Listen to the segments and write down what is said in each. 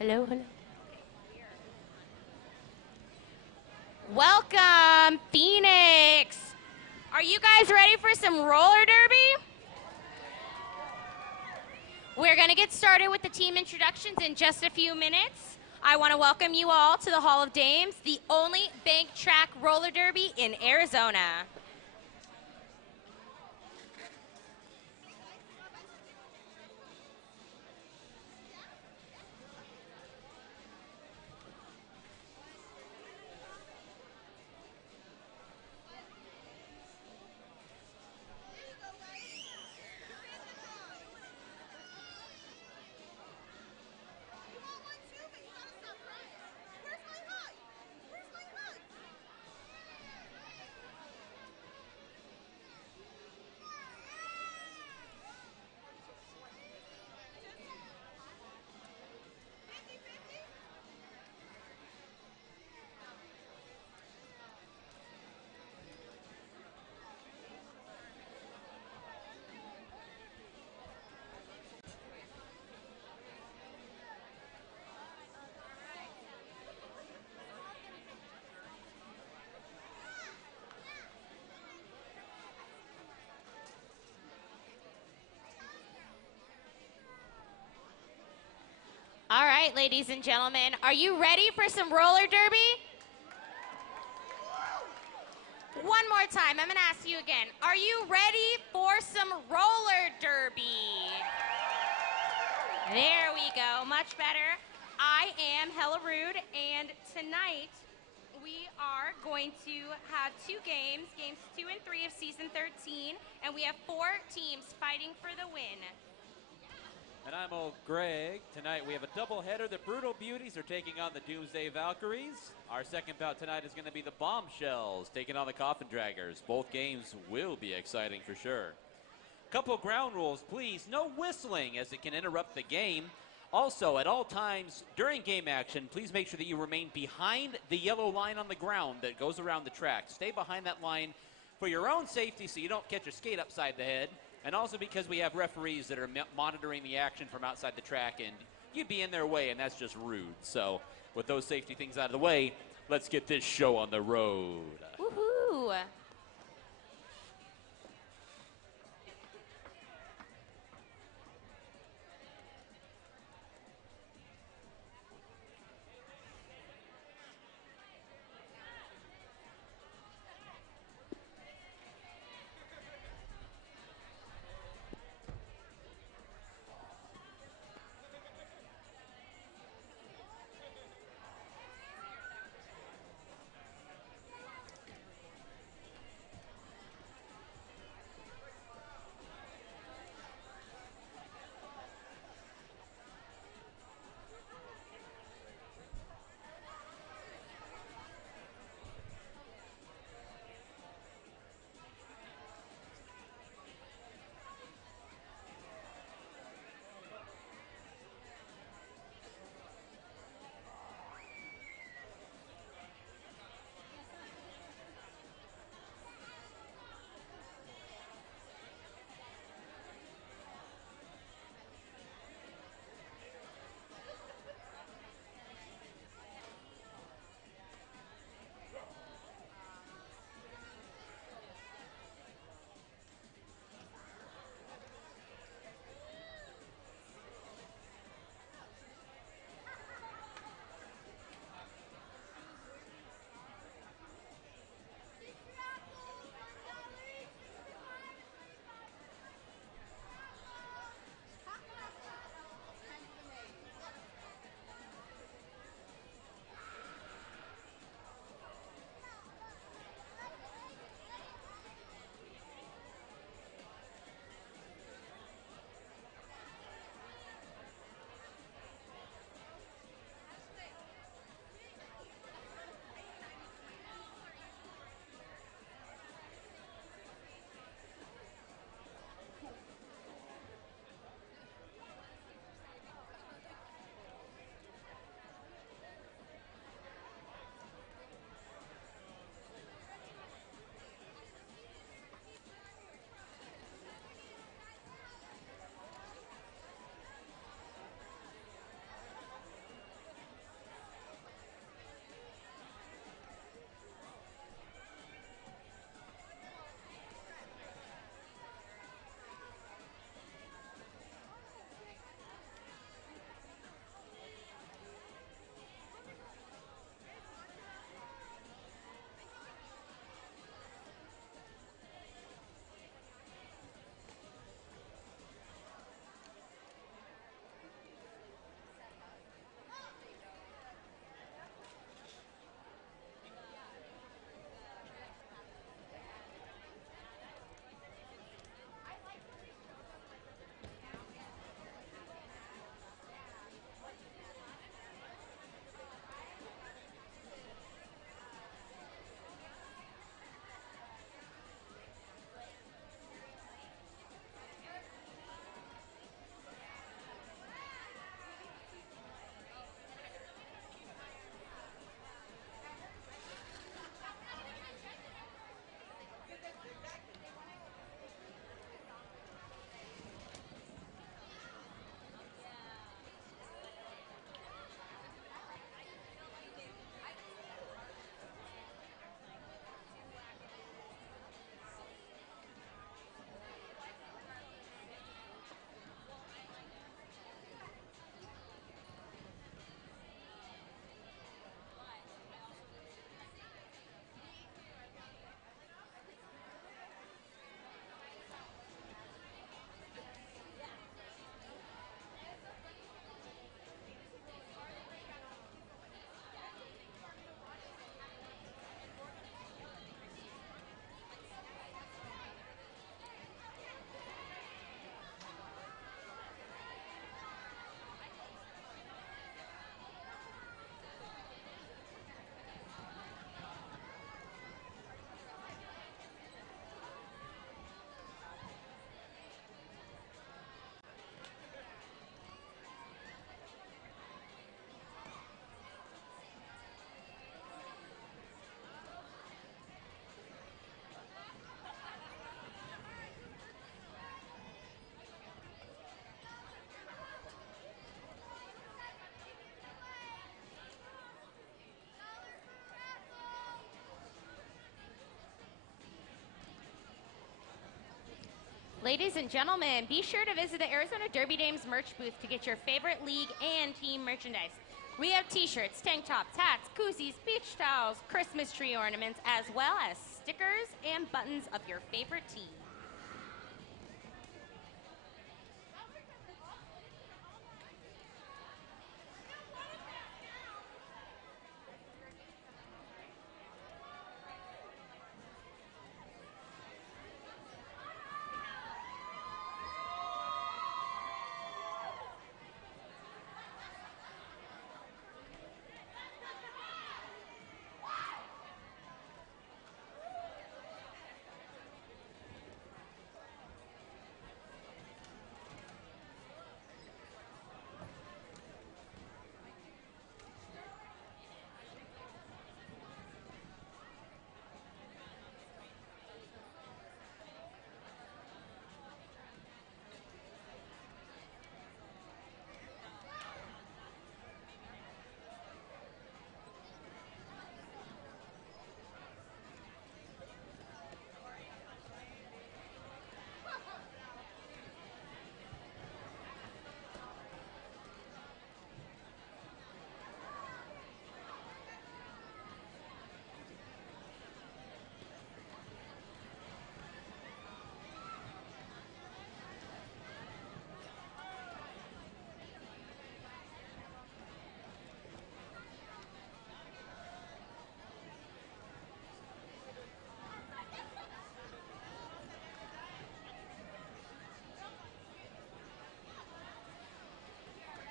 Hello, hello. Welcome, Phoenix. Are you guys ready for some roller derby? We're going to get started with the team introductions in just a few minutes. I want to welcome you all to the Hall of Dames, the only bank track roller derby in Arizona. All right, ladies and gentlemen, are you ready for some roller derby? One more time, I'm gonna ask you again. Are you ready for some roller derby? There we go, much better. I am Hella Rude, and tonight we are going to have two games, games 2 and 3 of season 13, and we have 4 teams fighting for the win. And I'm old Greg. Tonight we have a doubleheader. The Brutal Beauties are taking on the Doomsday Valkyries. Our second bout tonight is going to be the Bombshells taking on the Coffin Draggers. Both games will be exciting for sure. Couple ground rules, please. No whistling as it can interrupt the game. Also, at all times during game action, please make sure that you remain behind the yellow line on the ground that goes around the track. Stay behind that line for your own safety so you don't catch a skate upside the head. And also because we have referees that are monitoring the action from outside the track, and you'd be in their way, and that's just rude. So with those safety things out of the way, let's get this show on the road. Woohoo! Ladies and gentlemen, be sure to visit the Arizona Derby Dames merch booth to get your favorite league and team merchandise. We have t-shirts, tank tops, hats, koozies, beach towels, Christmas tree ornaments, as well as stickers and buttons of your favorite team.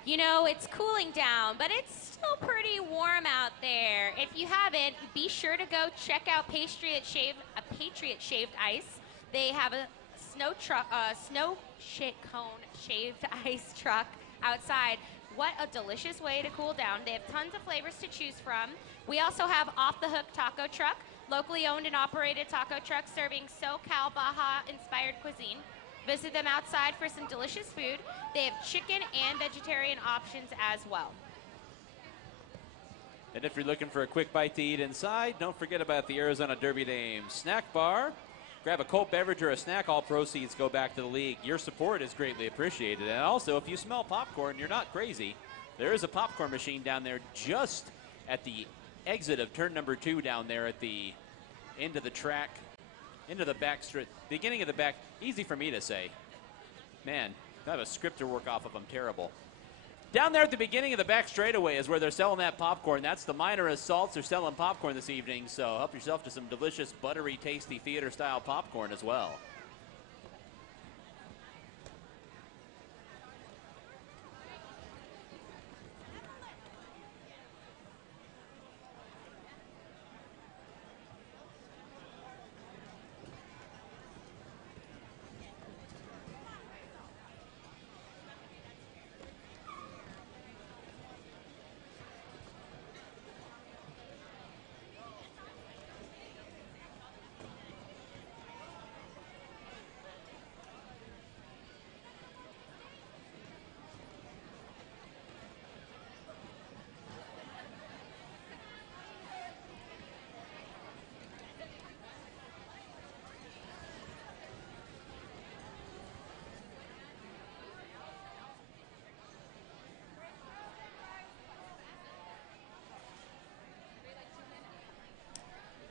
You know, it's cooling down, but it's still pretty warm out there. If you haven't, be sure to go check out Patriot Shaved Ice. They have a snow cone shaved ice truck outside. What a delicious way to cool down. They have tons of flavors to choose from. We also have Off the Hook Taco Truck, locally owned and operated taco truck serving SoCal Baja inspired cuisine. Visit them outside for some delicious food. They have chicken and vegetarian options as well. And if you're looking for a quick bite to eat inside, don't forget about the Arizona Derby Dames snack bar. Grab a cold beverage or a snack. All proceeds go back to the league. Your support is greatly appreciated. And also, if you smell popcorn, you're not crazy. There is a popcorn machine down there just at the exit of turn number 2 down there at the end of the track, into the back straight, beginning of the back. Easy for me to say. Man, I have a script to work off of. I'm terrible. Down there at the beginning of the back straightaway is where they're selling that popcorn. That's the Minor Assaults. They're selling popcorn this evening, so help yourself to some delicious, buttery, tasty theater-style popcorn as well.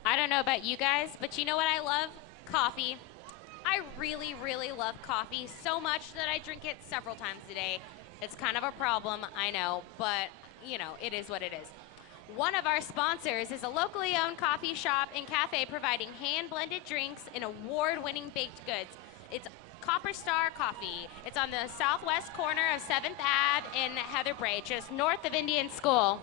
I don't know about you guys, but you know what I love? Coffee. I really, really love coffee so much that I drink it several times a day. It's kind of a problem, I know, but, you know, it is what it is. One of our sponsors is a locally owned coffee shop and cafe providing hand-blended drinks and award-winning baked goods. It's Copper Star Coffee. It's on the southwest corner of 7th Ave in Heather Bray, just north of Indian School.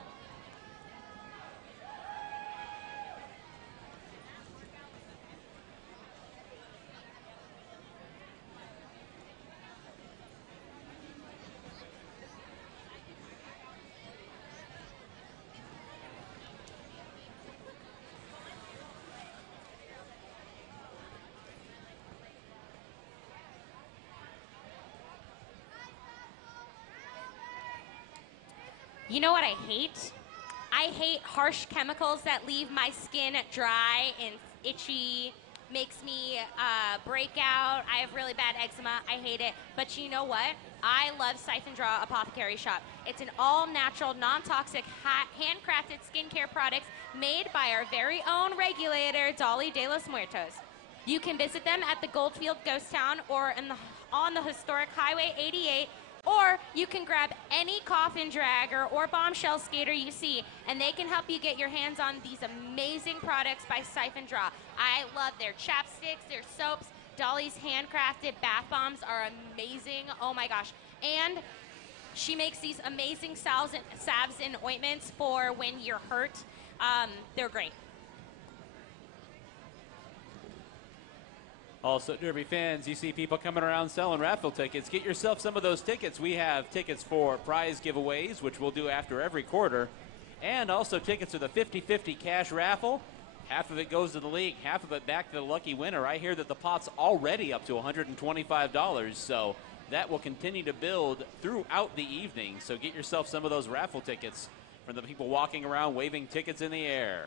You know what I hate? I hate harsh chemicals that leave my skin dry and itchy makes me break out. I have really bad eczema. I hate it. But you know what? I love Siphon Draw Apothecary Shop. It's an all-natural, non-toxic, handcrafted skincare products made by our very own regulator, Dolly de los Muertos. You can visit them at the Goldfield Ghost Town or on the historic Highway 88, or you can grab any coffin dragger or bombshell skater you see, and they can help you get your hands on these amazing products by Siphon Draw. I love their chapsticks, their soaps. Dolly's handcrafted bath bombs are amazing. Oh my gosh. And she makes these amazing salves and ointments for when you're hurt. They're great. Also, Derby fans, you see people coming around selling raffle tickets. Get yourself some of those tickets. We have tickets for prize giveaways, which we'll do after every quarter, and also tickets to the 50-50 cash raffle. Half of it goes to the league, half of it back to the lucky winner. I hear that the pot's already up to $125, so that will continue to build throughout the evening. So get yourself some of those raffle tickets from the people walking around waving tickets in the air.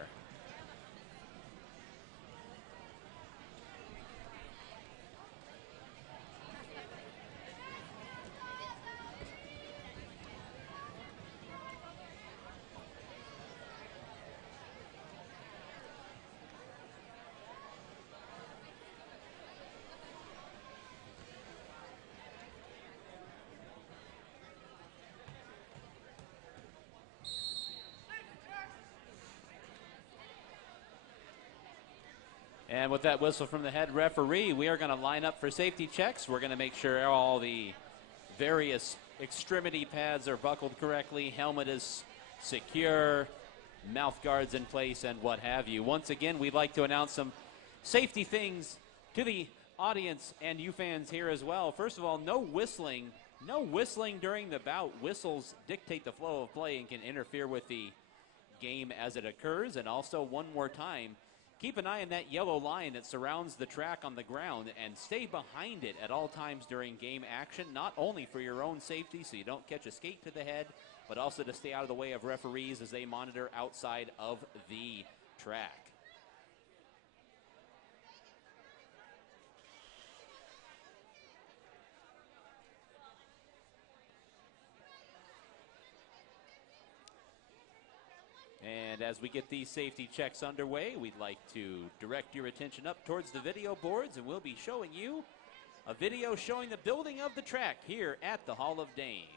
And with that whistle from the head referee, we are going to line up for safety checks. We're going to make sure all the various extremity pads are buckled correctly, helmet is secure, mouth guards in place, and what have you. Once again, we'd like to announce some safety things to the audience and you fans here as well. First of all, no whistling. No whistling during the bout. Whistles dictate the flow of play and can interfere with the game as it occurs. And also, one more time, keep an eye on that yellow line that surrounds the track on the ground and stay behind it at all times during game action, not only for your own safety so you don't catch a skate to the head, but also to stay out of the way of referees as they monitor outside of the track. And as we get these safety checks underway, we'd like to direct your attention up towards the video boards, and we'll be showing you a video showing the building of the track here at the Hall of Dames.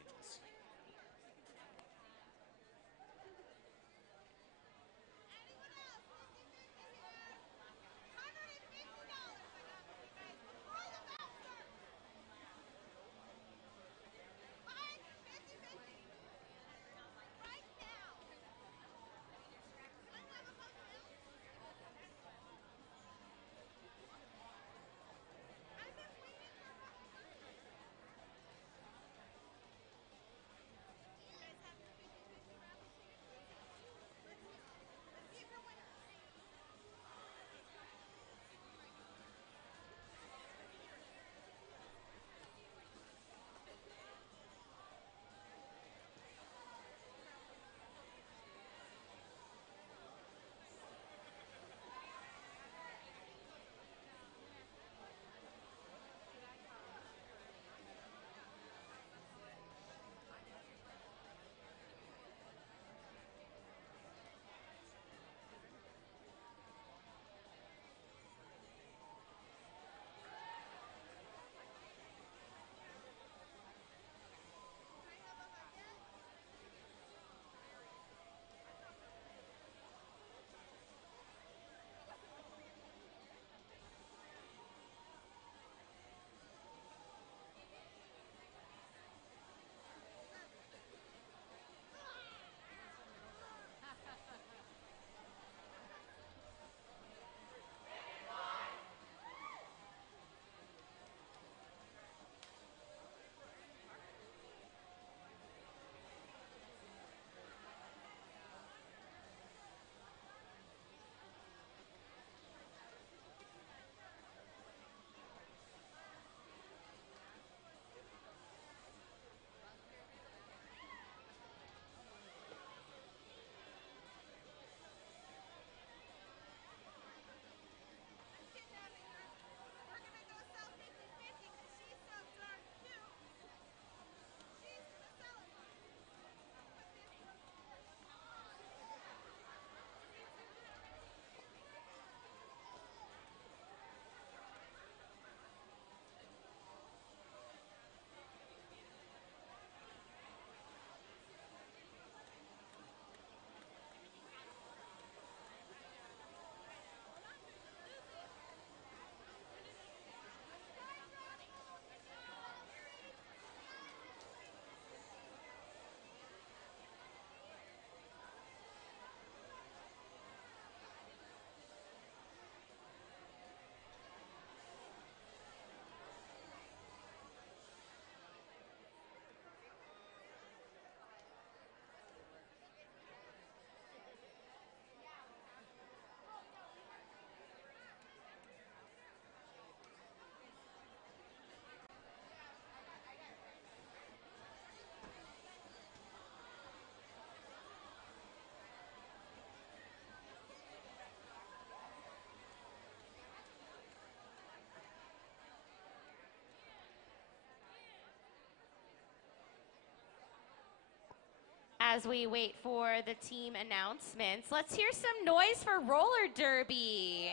as we wait for the team announcements, let's hear some noise for roller derby.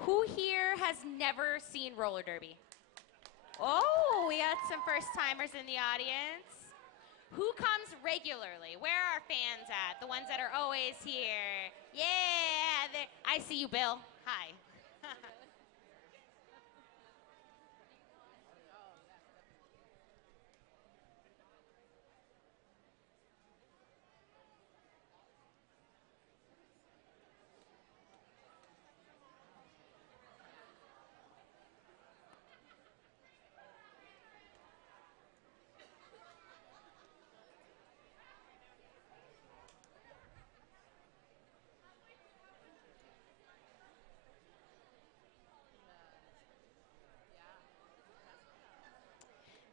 Who here has never seen roller derby? Oh, we got some first timers in the audience. Who comes regularly? Where are our fans at? The ones that are always here. Yeah, I see you, Bill. Hi.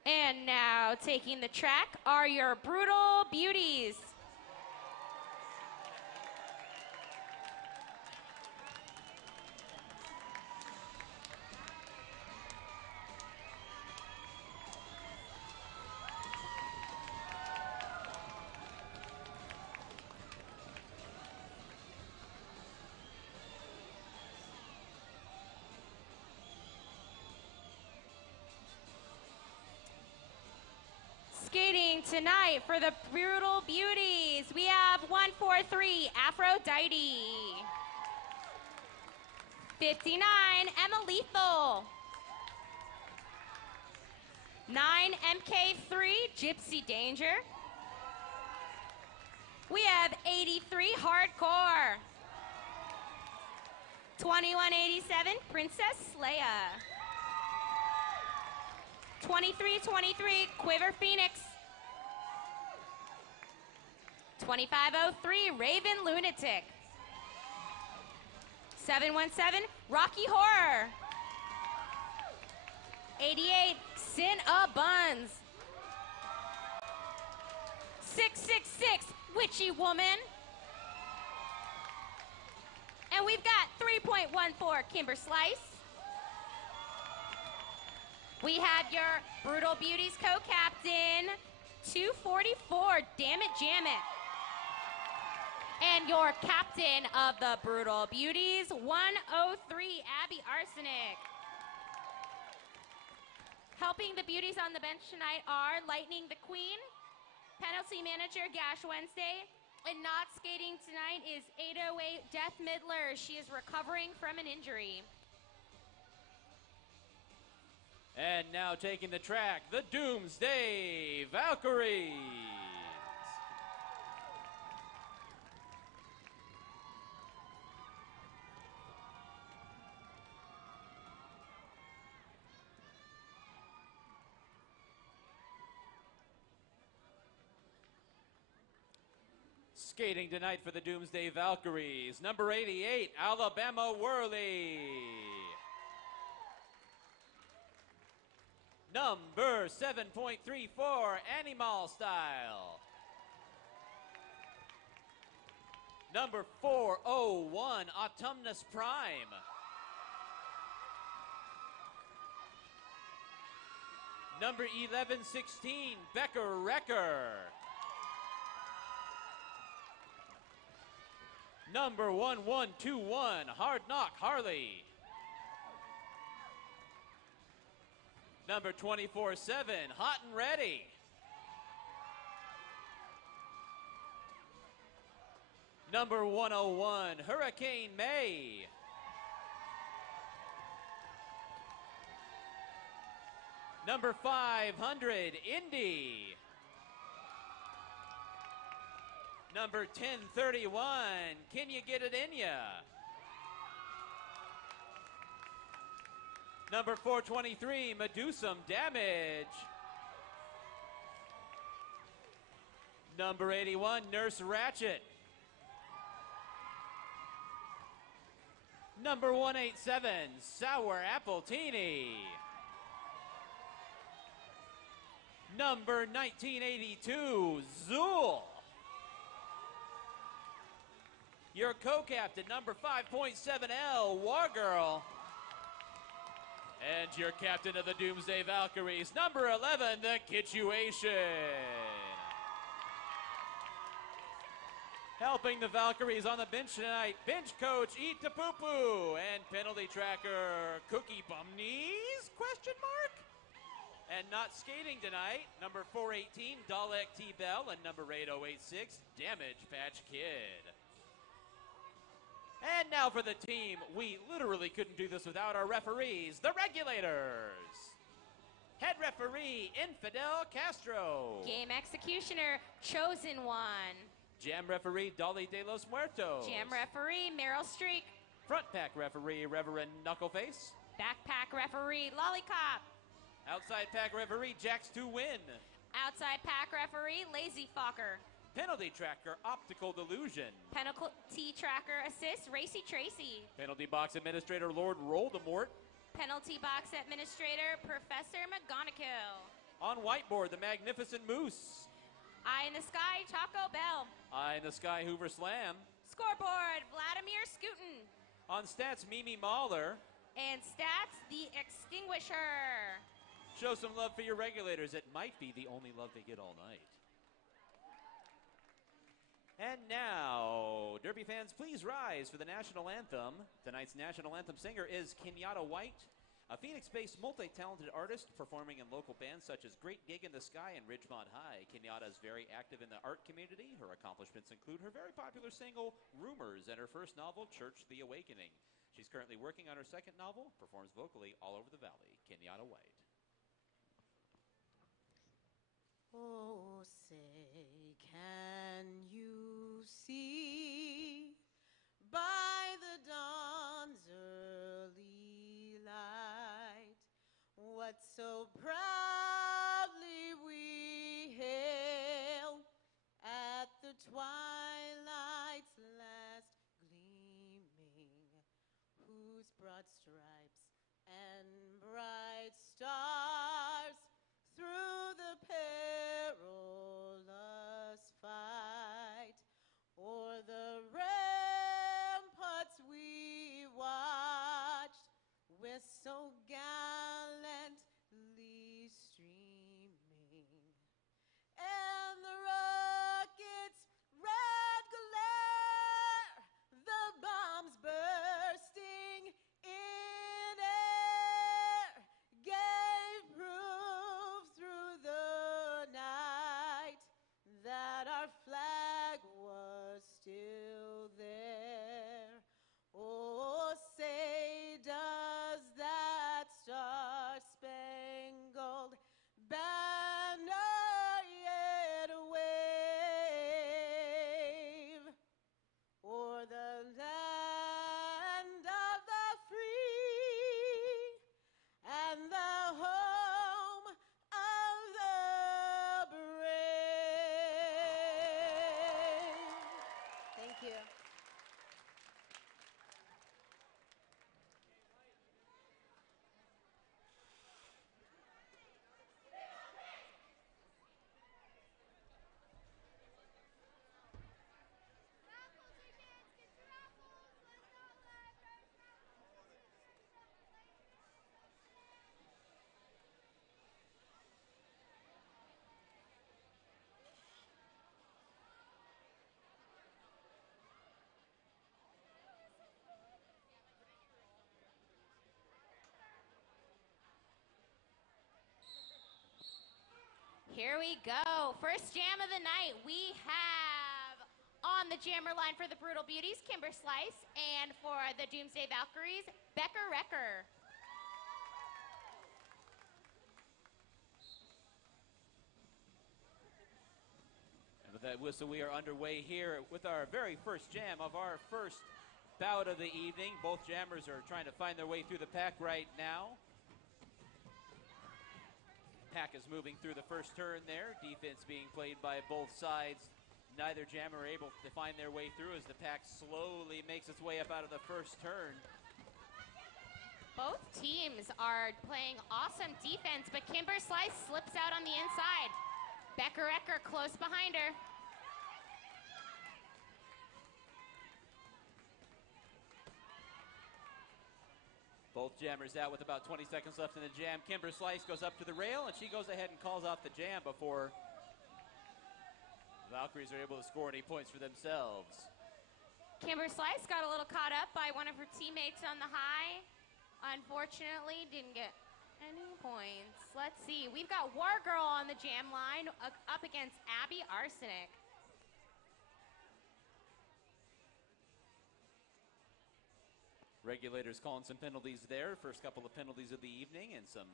And now taking the track are your Brutal Beauties. Skating tonight for the Brutal Beauties, we have 143, Aphrodite. 59, Emma Lethal. 9, MK3, Gypsy Danger. We have 83, Hardcore. 2187, Princess Leia. 2323, Quiver Phoenix. 2503, Raven Lunatic. 717, Rocky Horror. 88, Sin of Buns. 666, Witchy Woman. And we've got 3.14, Kimber Slice. We have your Brutal Beauties co-captain, 244, Damn It, Jam It. And your captain of the Brutal Beauties, 103, Abby Arsenic. Helping the beauties on the bench tonight are Lightning the Queen, penalty manager Gash Wednesday, and not skating tonight is 808 Death Midler. She is recovering from an injury. And now taking the track, the Doomsday Valkyries. Skating tonight for the Doomsday Valkyries, number 88, Alabama Whirly. Number 7.34, Animal Style. Number 401, Autumnus Prime. Number 1116, Becker Wrecker. Number 1121, Hard Knock Harley. Number 24-7, Hot and Ready. Number 101, Hurricane May. Number 500, Indy. Number 1031, Can You Get It In Ya? Number 423, Medusum Damage. Number 81, Nurse Ratchet. Number 187, Sour Apple Teeny. Number 1982, Zool. Your co-captain, number 5.7L, Wargirl. And your captain of the Doomsday Valkyries, number 11, the Kituation. Helping the Valkyries on the bench tonight, bench coach Eat to Poo Poo and penalty tracker Cookie Bum Knees, question mark? And not skating tonight, number 418, Dalek T. Bell, and number 8086, Damage Patch Kid. And now for the team. We literally couldn't do this without our referees, the Regulators. Head referee, Infidel Castro. Game executioner, Chosen One. Jam referee, Dolly de los Muertos. Jam referee, Meryl Streak. Front pack referee, Reverend Knuckleface. Backpack referee, Lollipop. Outside pack referee, Jax to win. Outside pack referee, Lazy Fokker. Penalty tracker, Optical Delusion. Penalty tracker assist, Racy Tracy. Penalty box administrator, Lord Voldemort. Penalty box administrator, Professor McGonagall. On whiteboard, the Magnificent Moose. Eye in the sky, Taco Bell. Eye in the sky, Hoover Slam. Scoreboard, Vladimir Scooten. On stats, Mimi Mahler. And stats, the Extinguisher. Show some love for your Regulators. It might be the only love they get all night. And now, Derby fans, please rise for the national anthem. Tonight's national anthem singer is Kenyatta White, a Phoenix-based multi-talented artist performing in local bands such as Great Gig in the Sky and Ridgemont High. Kenyatta is very active in the art community. Her accomplishments include her very popular single, Rumors, and her first novel, Church the Awakening. She's currently working on her second novel, performs vocally all over the valley. Kenyatta White. Oh, say, can you see by the dawn's early light what so proudly we hail at the twilight's last gleaming, whose broad stripes and bright stars through the perilous fight o'er the ramparts we watched with so gallantly streaming, and the rockets' red glare, the bombs bursting in air, gave proof through the night that our flag was still there. Oh, say, does that star-spangled banner yet wave o'er the land of the free and the home of the brave? Thank you. Here we go. First jam of the night. We have on the jammer line for the Brutal Beauties, Kimber Slice, and for the Doomsday Valkyries, Becker Wrecker. And with that whistle, we are underway here with our very first jam of our first bout of the evening. Both jammers are trying to find their way through the pack right now. Pack is moving through the first turn there. Defense being played by both sides. Neither jammer are able to find their way through as the pack slowly makes its way up out of the first turn. Both teams are playing awesome defense, but Kimber Slice slips out on the inside. Becker Wrecker close behind her. Both jammers out with about 20 seconds left in the jam. Kimber Slice goes up to the rail, and she goes ahead and calls off the jam before Valkyries are able to score any points for themselves. Kimber Slice got a little caught up by one of her teammates on the high. Unfortunately, didn't get any points. Let's see. We've got War Girl on the jam line up against Abby Arsenic. Regulators calling some penalties there. First couple of penalties of the evening, and some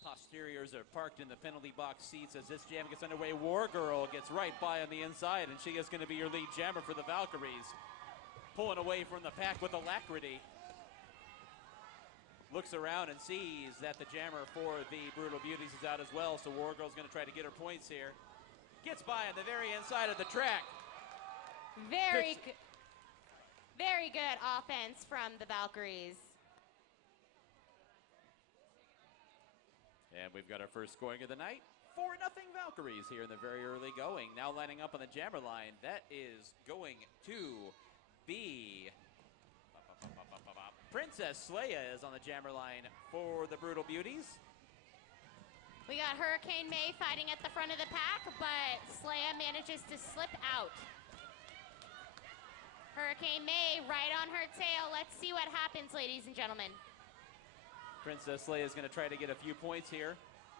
posteriors are parked in the penalty box seats as this jam gets underway. War Girl gets right by on the inside, and she is going to be your lead jammer for the Valkyries. Pulling away from the pack with alacrity. Looks around and sees that the jammer for the Brutal Beauties is out as well, so War Girl's going to try to get her points here. Gets by on the very inside of the track. Very good offense from the Valkyries. And we've got our first scoring of the night. 4-0 Valkyries here in the very early going. Now lining up on the jammer line. That is going to be Princess Leia is on the jammer line for the Brutal Beauties. We got Hurricane May fighting at the front of the pack, but Leia manages to slip out. Hurricane May right on her tail. Let's see what happens, ladies and gentlemen. Princess Leia is going to try to get a few points here.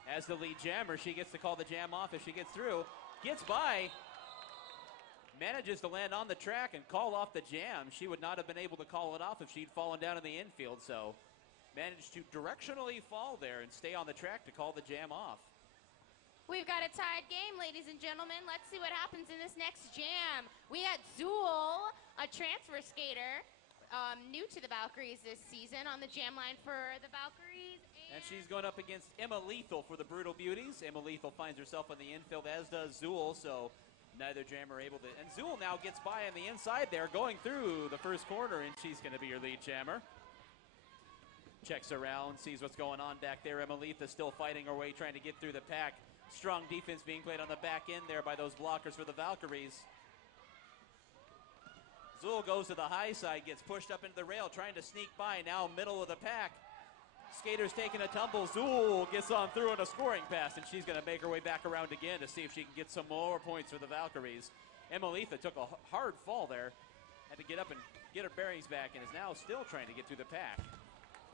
As the lead jammer, she gets to call the jam off if she gets through. Gets by. Manages to land on the track and call off the jam. She would not have been able to call it off if she'd fallen down in the infield, so managed to directionally fall there and stay on the track to call the jam off. We've got a tied game, ladies and gentlemen. Let's see what happens in this next jam. We got Zool, a transfer skater, new to the Valkyries this season, on the jam line for the Valkyries. And she's going up against Emma Lethal for the Brutal Beauties. Emma Lethal finds herself on the infield, as does Zool, so neither jammer able to. And Zool now gets by on the inside there, going through the first corner, and she's going to be your lead jammer. Checks around, sees what's going on back there. Emma Lethal still fighting her way, trying to get through the pack. Strong defense being played on the back end there by those blockers for the Valkyries. Zool goes to the high side, gets pushed up into the rail, trying to sneak by, now middle of the pack. Skaters taking a tumble. Zool gets on through on a scoring pass, and she's going to make her way back around again to see if she can get some more points for the Valkyries. Emma Letha took a hard fall there, had to get up and get her bearings back, and is now still trying to get through the pack.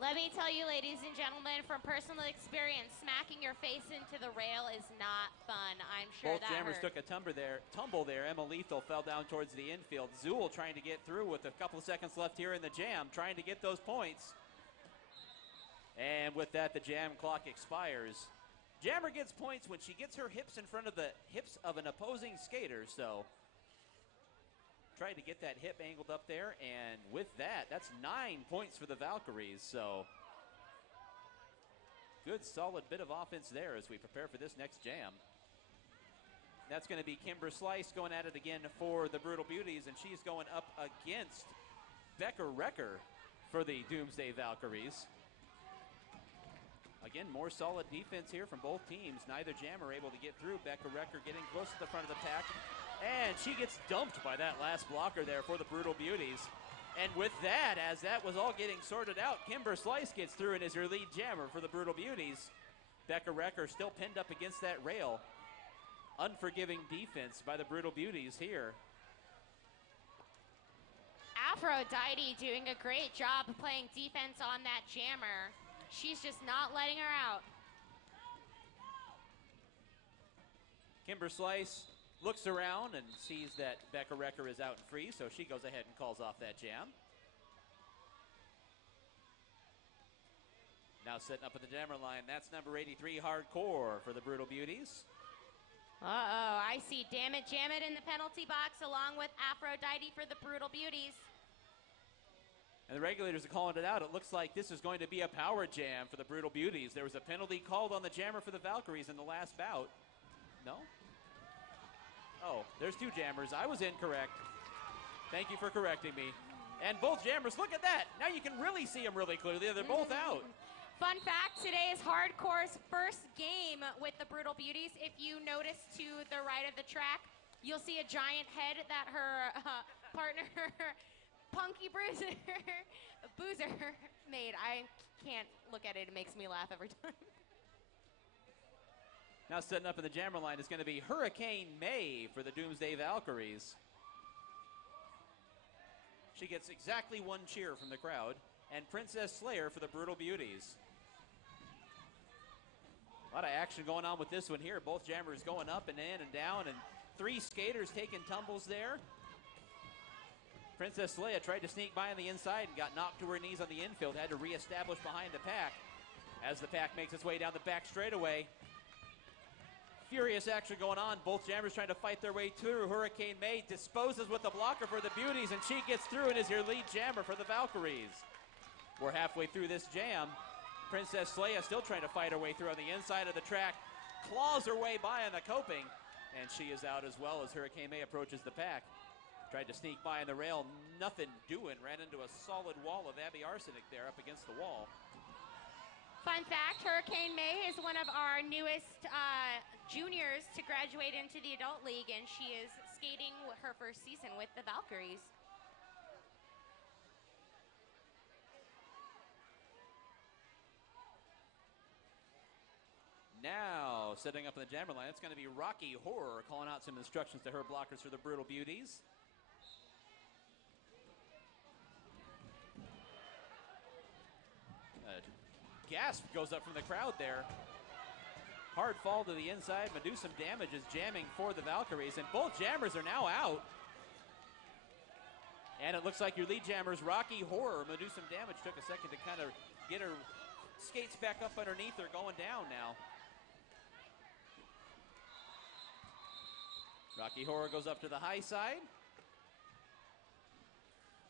Let me tell you, ladies and gentlemen, from personal experience, smacking your face into the rail is not fun. I'm sure Both that jammers hurt. took a tumble there. Emma Lethal fell down towards the infield. Zool trying to get through with a couple of seconds left here in the jam, trying to get those points. And with that, the jam clock expires. Jammer gets points when she gets her hips in front of the hips of an opposing skater, so tried to get that hip angled up there, and with that, that's 9 points for the Valkyries, so good solid bit of offense there as we prepare for this next jam. That's going to be Kimber Slice going at it again for the Brutal Beauties, and she's going up against Becca Recker for the Doomsday Valkyries. Again, more solid defense here from both teams. Neither jammer able to get through. Becca Recker getting close to the front of the pack. And she gets dumped by that last blocker there for the Brutal Beauties. And with that, as that was all getting sorted out, Kimber Slice gets through and is your lead jammer for the Brutal Beauties. Becca Recker still pinned up against that rail. Unforgiving defense by the Brutal Beauties here. Aphrodite doing a great job of playing defense on that jammer. She's just not letting her out. Kimber Slice looks around and sees that Becca Recker is out and free, so she goes ahead and calls off that jam. Now setting up at the jammer line, that's number 83, Hardcore for the Brutal Beauties. Uh-oh, I see Damn It, Jam It in the penalty box along with Aphrodite for the Brutal Beauties. And the regulators are calling it out. It looks like this is going to be a power jam for the Brutal Beauties. There was a penalty called on the jammer for the Valkyries in the last bout. No? Oh, there's two jammers. I was incorrect. Thank you for correcting me. And both jammers, look at that. Now you can really see them really clearly. They're both out. Fun fact, today is Hardcore's first game with the Brutal Beauties. If you notice to the right of the track, you'll see a giant head that her partner Punky Bruiser, Boozer made. I can't look at it. It makes me laugh every time. Now setting up in the jammer line is going to be Hurricane May for the Doomsday Valkyries. She gets exactly one cheer from the crowd. And Princess Slayer for the Brutal Beauties. A lot of action going on with this one here. Both jammers going up and in and down, and three skaters taking tumbles there. Princess Leia tried to sneak by on the inside and got knocked to her knees on the infield. Had to reestablish behind the pack as the pack makes its way down the back straightaway. Furious action going on. Both jammers trying to fight their way through. Hurricane May disposes with the blocker for the Beauties, and she gets through and is your lead jammer for the Valkyries. We're halfway through this jam. Princess Leia still trying to fight her way through on the inside of the track. Claws her way by on the coping, and she is out as well as Hurricane May approaches the pack. Tried to sneak by on the rail, nothing doing. Ran into a solid wall of Abby Arsenic there up against the wall. Fun fact, Hurricane May is one of our newest juniors to graduate into the Adult League, and she is skating her first season with the Valkyries. Now, setting up in the jammer line, it's going to be Rocky Horror calling out some instructions to her blockers for the Brutal Beauties. Gasp goes up from the crowd there. Hard fall to the inside. Medusa Damage is jamming for the Valkyries, and both jammers are now out. And it looks like your lead jammers, Rocky Horror. Medusa Damage took a second to kind of get her skates back up underneath her, going down now. Rocky Horror goes up to the high side.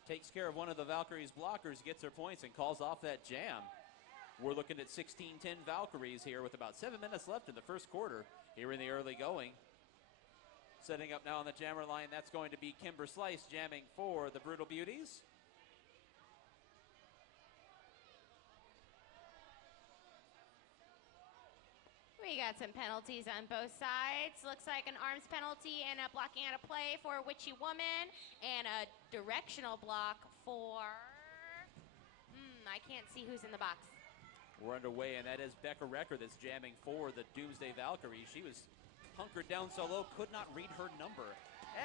Takes care of one of the Valkyries' blockers, gets her points, and calls off that jam. We're looking at 16-10 Valkyries here with about 7 minutes left in the first quarter here in the early going. Setting up now on the jammer line, that's going to be Kimber Slice jamming for the Brutal Beauties. We got some penalties on both sides. Looks like an arms penalty and a blocking out of play for Witchy Woman, and a directional block for, I can't see who's in the box. We're underway, and that is Becca Recker that's jamming for the Doomsday Valkyrie. She was hunkered down so low, could not read her number.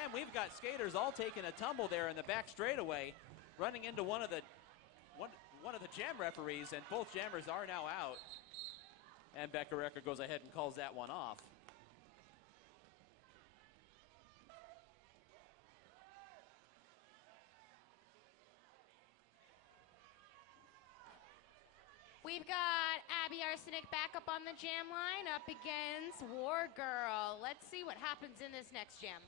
And we've got skaters all taking a tumble there in the back straightaway, running into one of the jam referees, and both jammers are now out. And Becca Recker goes ahead and calls that one off. We've got Abby Arsenic back up on the jam line up against War Girl. Let's see what happens in this next jam.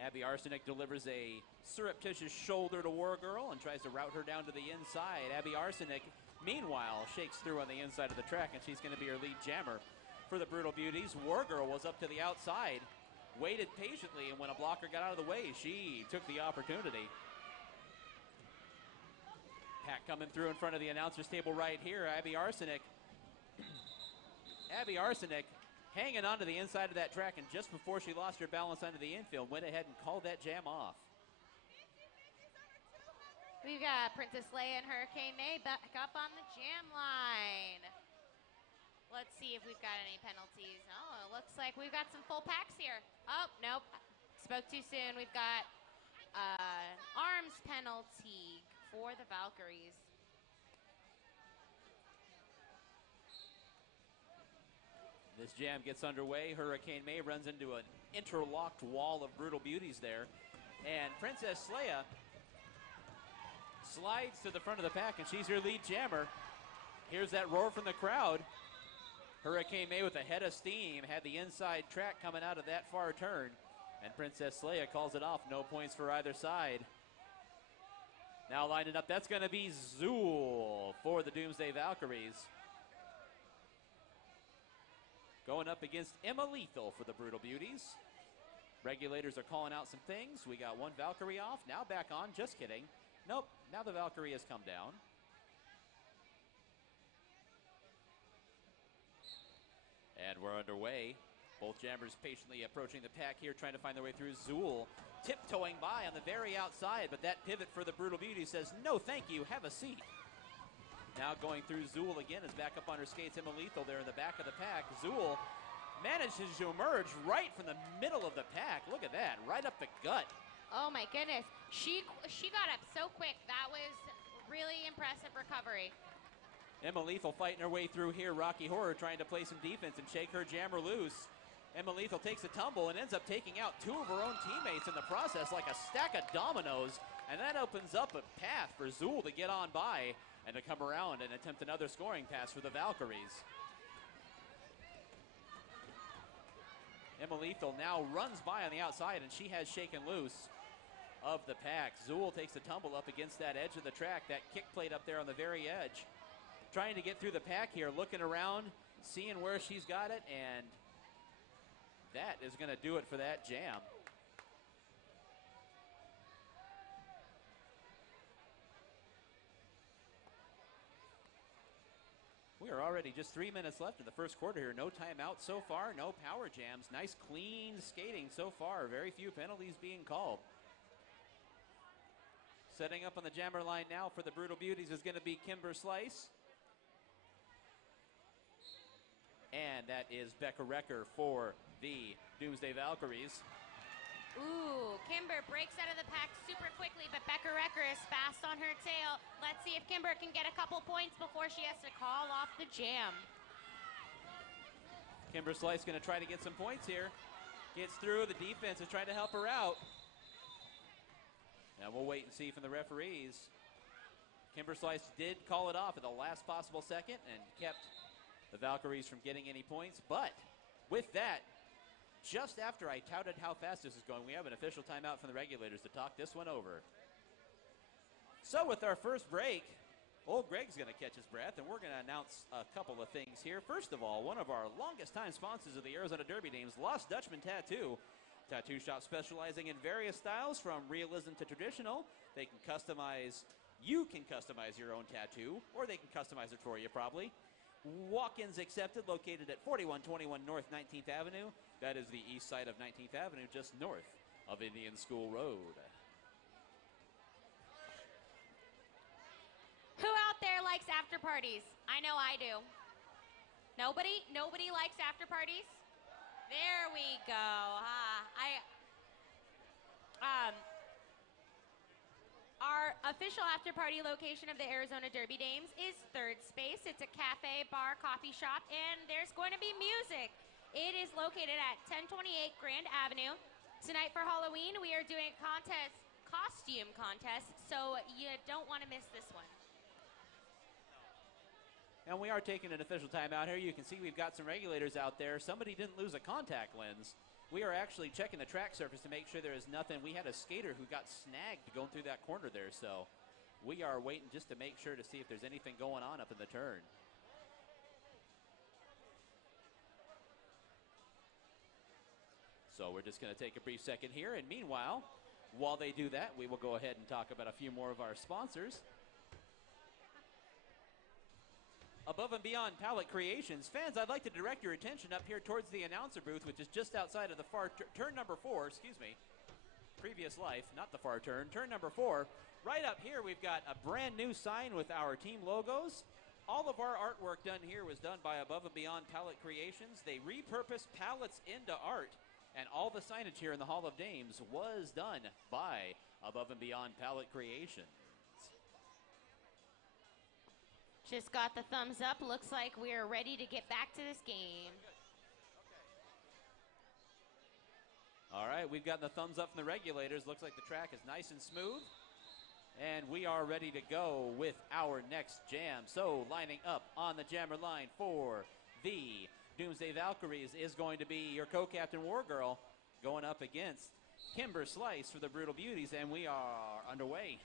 Abby Arsenic delivers a surreptitious shoulder to War Girl and tries to route her down to the inside. Abby Arsenic, meanwhile, shakes through on the inside of the track, and she's going to be her lead jammer for the Brutal Beauties. War Girl was up to the outside, waited patiently, and when a blocker got out of the way, she took the opportunity. Pack coming through in front of the announcer's table right here. Abby Arsenic hanging onto the inside of that track, and just before she lost her balance onto the infield, went ahead and called that jam off. We've got Princess Leia and Hurricane May back up on the jam line. Let's see if we've got any penalties. Oh, it looks like we've got some full packs here. Oh, nope. Spoke too soon. We've got arms penalty for the Valkyries. This jam gets underway. Hurricane May runs into an interlocked wall of Brutal Beauties there. And Princess Leia slides to the front of the pack, and she's her lead jammer. Here's that roar from the crowd. Hurricane May with a head of steam had the inside track coming out of that far turn, and Princess Leia calls it off. No points for either side. Now lining up, that's going to be Zool for the Doomsday Valkyries. Going up against Emma Lethal for the Brutal Beauties. Regulators are calling out some things. We got one Valkyrie off, now back on. Just kidding. Nope, now the Valkyrie has come down. And we're underway. Both jammers patiently approaching the pack here, trying to find their way through. Zool tiptoeing by on the very outside, but that pivot for the Brutal Beauty says, no, thank you, have a seat. Now going through Zool again is back up on her skates. Emma Lethal there in the back of the pack. Zool manages to emerge right from the middle of the pack. Look at that, right up the gut. Oh my goodness. She got up so quick. That was really impressive recovery. Emma Lethal fighting her way through here. Rocky Horror trying to play some defense and shake her jammer loose. Emma Lethal takes a tumble and ends up taking out two of her own teammates in the process like a stack of dominoes. And that opens up a path for Zool to get on by and to come around and attempt another scoring pass for the Valkyries. Emma Lethal now runs by on the outside, and she has shaken loose of the pack. Zool takes a tumble up against that edge of the track, that kick plate up there on the very edge. Trying to get through the pack here, looking around, seeing where she's got it, and that is going to do it for that jam. We are already just 3 minutes left in the first quarter here. No timeout so far, no power jams. Nice clean skating so far. Very few penalties being called. Setting up on the jammer line now for the Brutal Beauties is going to be Kimber Slice. And that is Becca Recker for the Doomsday Valkyries. Ooh, Kimber breaks out of the pack super quickly, but Becca Recker is fast on her tail. Let's see if Kimber can get a couple points before she has to call off the jam. Kimber Slice going to try to get some points here. Gets through, the defense is trying to help her out. Now we'll wait and see from the referees. Kimber Slice did call it off at the last possible second and kept the Valkyries from getting any points. But with that, just after I touted how fast this is going, we have an official timeout from the regulators to talk this one over. So with our first break, old Greg's going to catch his breath, and we're going to announce a couple of things here. First of all, one of our longest time sponsors of the Arizona Derby Dames, Lost Dutchman Tattoo. Tattoo shop specializing in various styles from realism to traditional. They can customize, you can customize your own tattoo, or they can customize it for you probably. Walk-ins accepted, located at 4121 North 19th Avenue. That is the east side of 19th Avenue, just north of Indian School Road. Who out there likes after parties? I know I do. Nobody? Nobody likes after parties? There we go. Our official after party location of the Arizona Derby Dames is Third Space. It's a cafe, bar, coffee shop, and there's going to be music. It is located at 1028 Grand Avenue. Tonight for Halloween, we are doing a costume contest, so you don't want to miss this one. And we are taking an official timeout here. You can see we've got some regulators out there. Somebody didn't lose a contact lens. We are actually checking the track surface to make sure there is nothing. We had a skater who got snagged going through that corner there, so we are waiting just to make sure to see if there's anything going on up in the turn. So we're just going to take a brief second here, and meanwhile, while they do that, we will go ahead and talk about a few more of our sponsors. Above and Beyond Palette Creations. Fans, I'd like to direct your attention up here towards the announcer booth, which is just outside of the far turn number 4, excuse me. Previous life, not the far turn. Turn number 4. Right up here, we've got a brand new sign with our team logos. All of our artwork done here was done by Above and Beyond Palette Creations. They repurposed palettes into art, and all the signage here in the Hall of Dames was done by Above and Beyond Palette Creations. Just got the thumbs up. Looks like we're ready to get back to this game. All right, we've gotten the thumbs up from the regulators. Looks like the track is nice and smooth. And we are ready to go with our next jam. So lining up on the jammer line for the Doomsday Valkyries is going to be your co-captain Wargirl going up against Kimber Slice for the Brutal Beauties, and we are underway.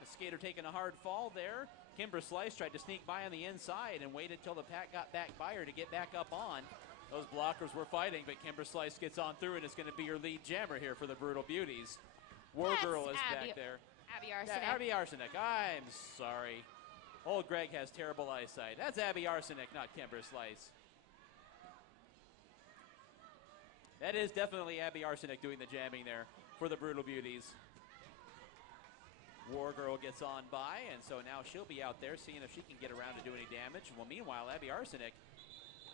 The skater taking a hard fall there. Kimber Slice tried to sneak by on the inside and waited till the pack got back by her to get back up on. Those blockers were fighting, but Kimber Slice gets on through and is going to be your lead jammer here for the Brutal Beauties. Wargirl is back there. Abby Arsenac. Yeah, Abby Arsenac. I'm sorry. Old Greg has terrible eyesight. That's Abby Arsenac, not Kimber Slice. That is definitely Abby Arsenic doing the jamming there for the Brutal Beauties. War Girl gets on by, and so now she'll be out there seeing if she can get around to do any damage. Well, meanwhile, Abby Arsenic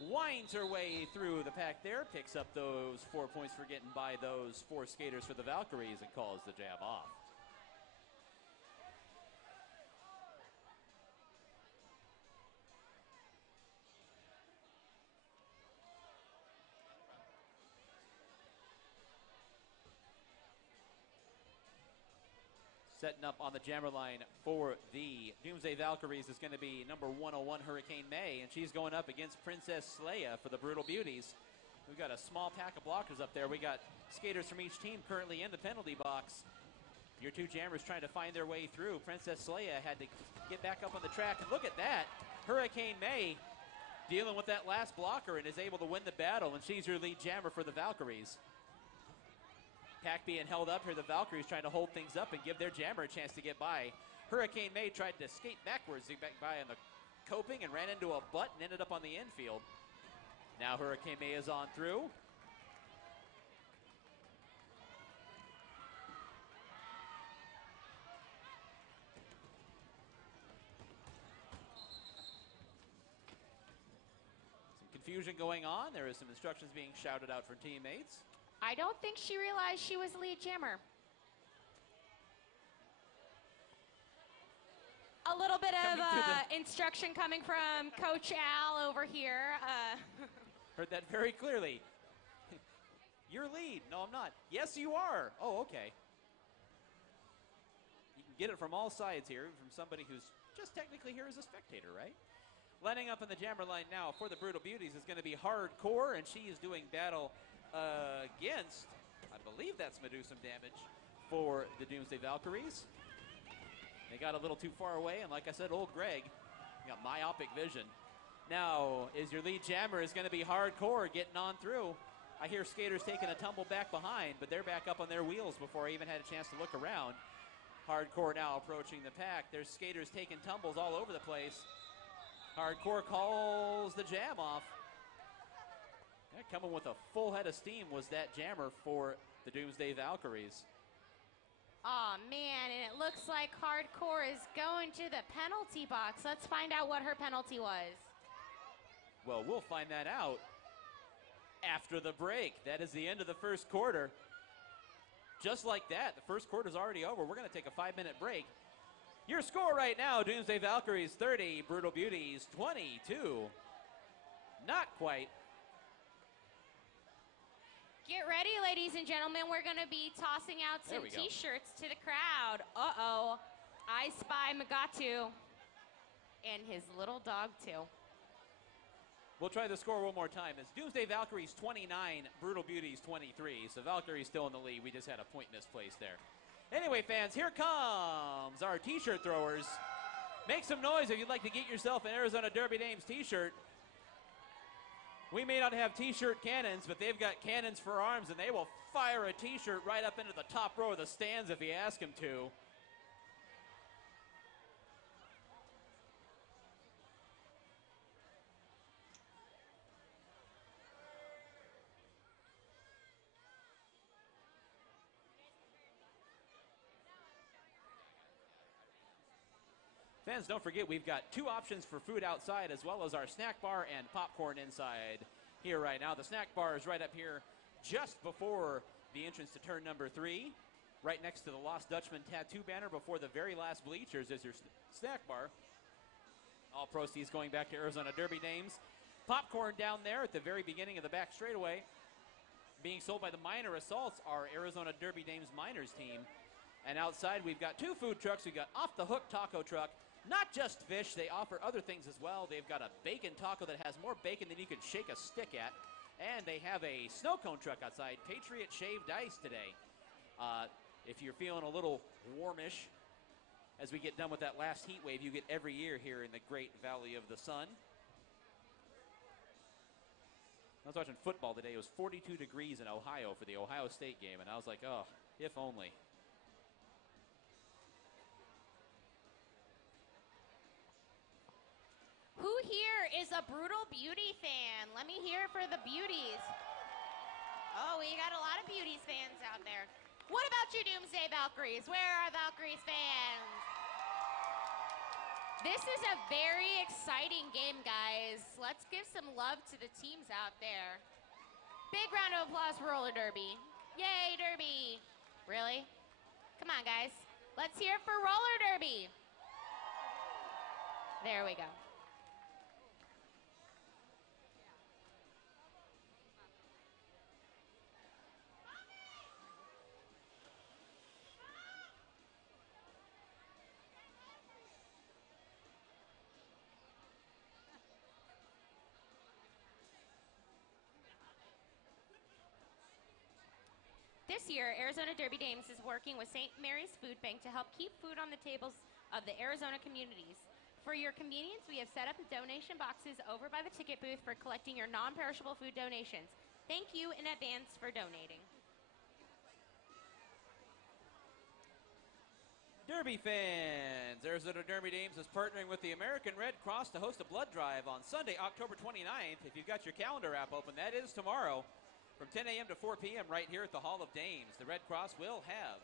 winds her way through the pack there, picks up those 4 points for getting by those 4 skaters for the Valkyries, and calls the jab off. Setting up on the jammer line for the Doomsday Valkyries is going to be number 101, Hurricane May, and she's going up against Princess Leia for the Brutal Beauties. We've got a small pack of blockers up there. We got skaters from each team currently in the penalty box. Your 2 jammers trying to find their way through. Princess Leia had to get back up on the track, and look at that. Hurricane May dealing with that last blocker and is able to win the battle, and she's your lead jammer for the Valkyries. Pack being held up here, the Valkyries trying to hold things up and give their jammer a chance to get by. Hurricane May tried to skate backwards, back by on the coping, and ran into a butt and ended up on the infield. Now Hurricane May is on through. Some confusion going on. There is some instructions being shouted out for teammates. I don't think she realized she was lead jammer. A little bit of instruction coming from Coach Al over here. Heard that very clearly. You're lead. No, I'm not. Yes, you are. Oh, okay. You can get it from all sides here, from somebody who's just technically here as a spectator, right? Lining up in the jammer line now for the Brutal Beauties is going to be Hardcore, and she is doing battle against, I believe that's Medusum damage for the Doomsday Valkyries. They got a little too far away, and like I said, old Greg got myopic vision. Now, is your lead jammer is going to be Hardcore getting on through. I hear skaters taking a tumble back behind, but they're back up on their wheels before I even had a chance to look around. Hardcore now approaching the pack. There's skaters taking tumbles all over the place. Hardcore calls the jam off. Yeah, coming with a full head of steam was that jammer for the Doomsday Valkyries. Oh man, and it looks like Hardcore is going to the penalty box. Let's find out what her penalty was. Well, we'll find that out after the break. That is the end of the first quarter. Just like that, the first quarter is already over. We're going to take a 5-minute break. Your score right now, Doomsday Valkyries 30, Brutal Beauties 22. Not quite. Get ready, ladies and gentlemen. We're going to be tossing out some T-shirts to the crowd. Uh-oh. I spy Magatu and his little dog, too. We'll try the score one more time. It's Doomsday Valkyries 29, Brutal Beauties 23. So Valkyries still in the lead. We just had a point misplaced there. Anyway, fans, here comes our T-shirt throwers. Make some noise if you'd like to get yourself an Arizona Derby Dames T-shirt. We may not have T-shirt cannons, but they've got cannons for arms, and they will fire a T-shirt right up into the top row of the stands if you ask them to. Fans, don't forget, we've got 2 options for food outside, as well as our snack bar and popcorn inside here right now. The snack bar is right up here just before the entrance to turn number 3. Right next to the Lost Dutchman tattoo banner before the very last bleachers is your snack bar. All proceeds going back to Arizona Derby Dames. Popcorn down there at the very beginning of the back straightaway. Being sold by the Minor Assaults, our Arizona Derby Dames Miners team. And outside we've got 2 food trucks. We've got Off the Hook Taco Truck. Not just fish, they offer other things as well. They've got a bacon taco that has more bacon than you can shake a stick at. And they have a snow cone truck outside, Patriot Shaved Ice today. If you're feeling a little warmish, as we get done with that last heat wave you get every year here in the Great Valley of the Sun. I was watching football today. It was 42 degrees in Ohio for the Ohio State game, and I was like, oh, if only. Who here is a Brutal Beauty fan? Let me hear for the Beauties. Oh, we got a lot of Beauties fans out there. What about your Doomsday Valkyries? Where are Valkyries fans? This is a very exciting game, guys. Let's give some love to the teams out there. Big round of applause for roller derby. Yay, derby. Really? Come on, guys. Let's hear it for roller derby. There we go. This year, Arizona Derby Dames is working with St. Mary's Food Bank to help keep food on the tables of the Arizona communities. For your convenience, we have set up donation boxes over by the ticket booth for collecting your non-perishable food donations. Thank you in advance for donating. Derby fans, Arizona Derby Dames is partnering with the American Red Cross to host a blood drive on Sunday, October 29th. If you've got your calendar app open, that is tomorrow from 10 a.m. to 4 p.m. right here at the Hall of Dames. The Red Cross will have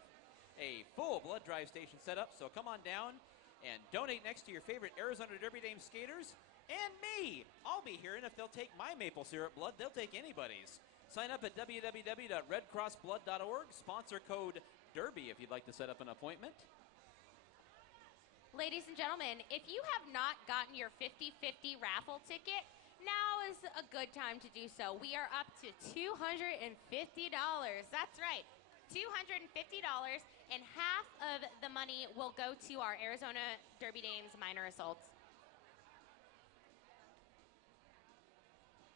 a full blood drive station set up, so come on down and donate next to your favorite Arizona Derby Dames skaters and me. I'll be here, and if they'll take my maple syrup blood, they'll take anybody's. Sign up at www.redcrossblood.org. Sponsor code DERBY if you'd like to set up an appointment. Ladies and gentlemen, if you have not gotten your 50-50 raffle ticket, now is a good time to do so. We are up to $250. That's right, $250, and half of the money will go to our Arizona Derby Dames minor assaults.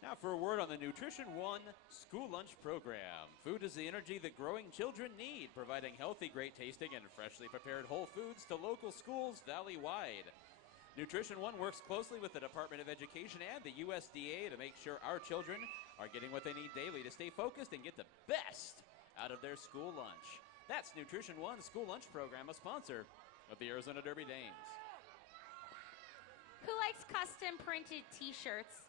Now for a word on the Nutrition One school lunch program. Food is the energy that growing children need, providing healthy, great tasting, and freshly prepared whole foods to local schools valley-wide. Nutrition One works closely with the Department of Education and the USDA to make sure our children are getting what they need daily to stay focused and get the best out of their school lunch. That's Nutrition One School Lunch Program, a sponsor of the Arizona Derby Dames. Who likes custom printed t-shirts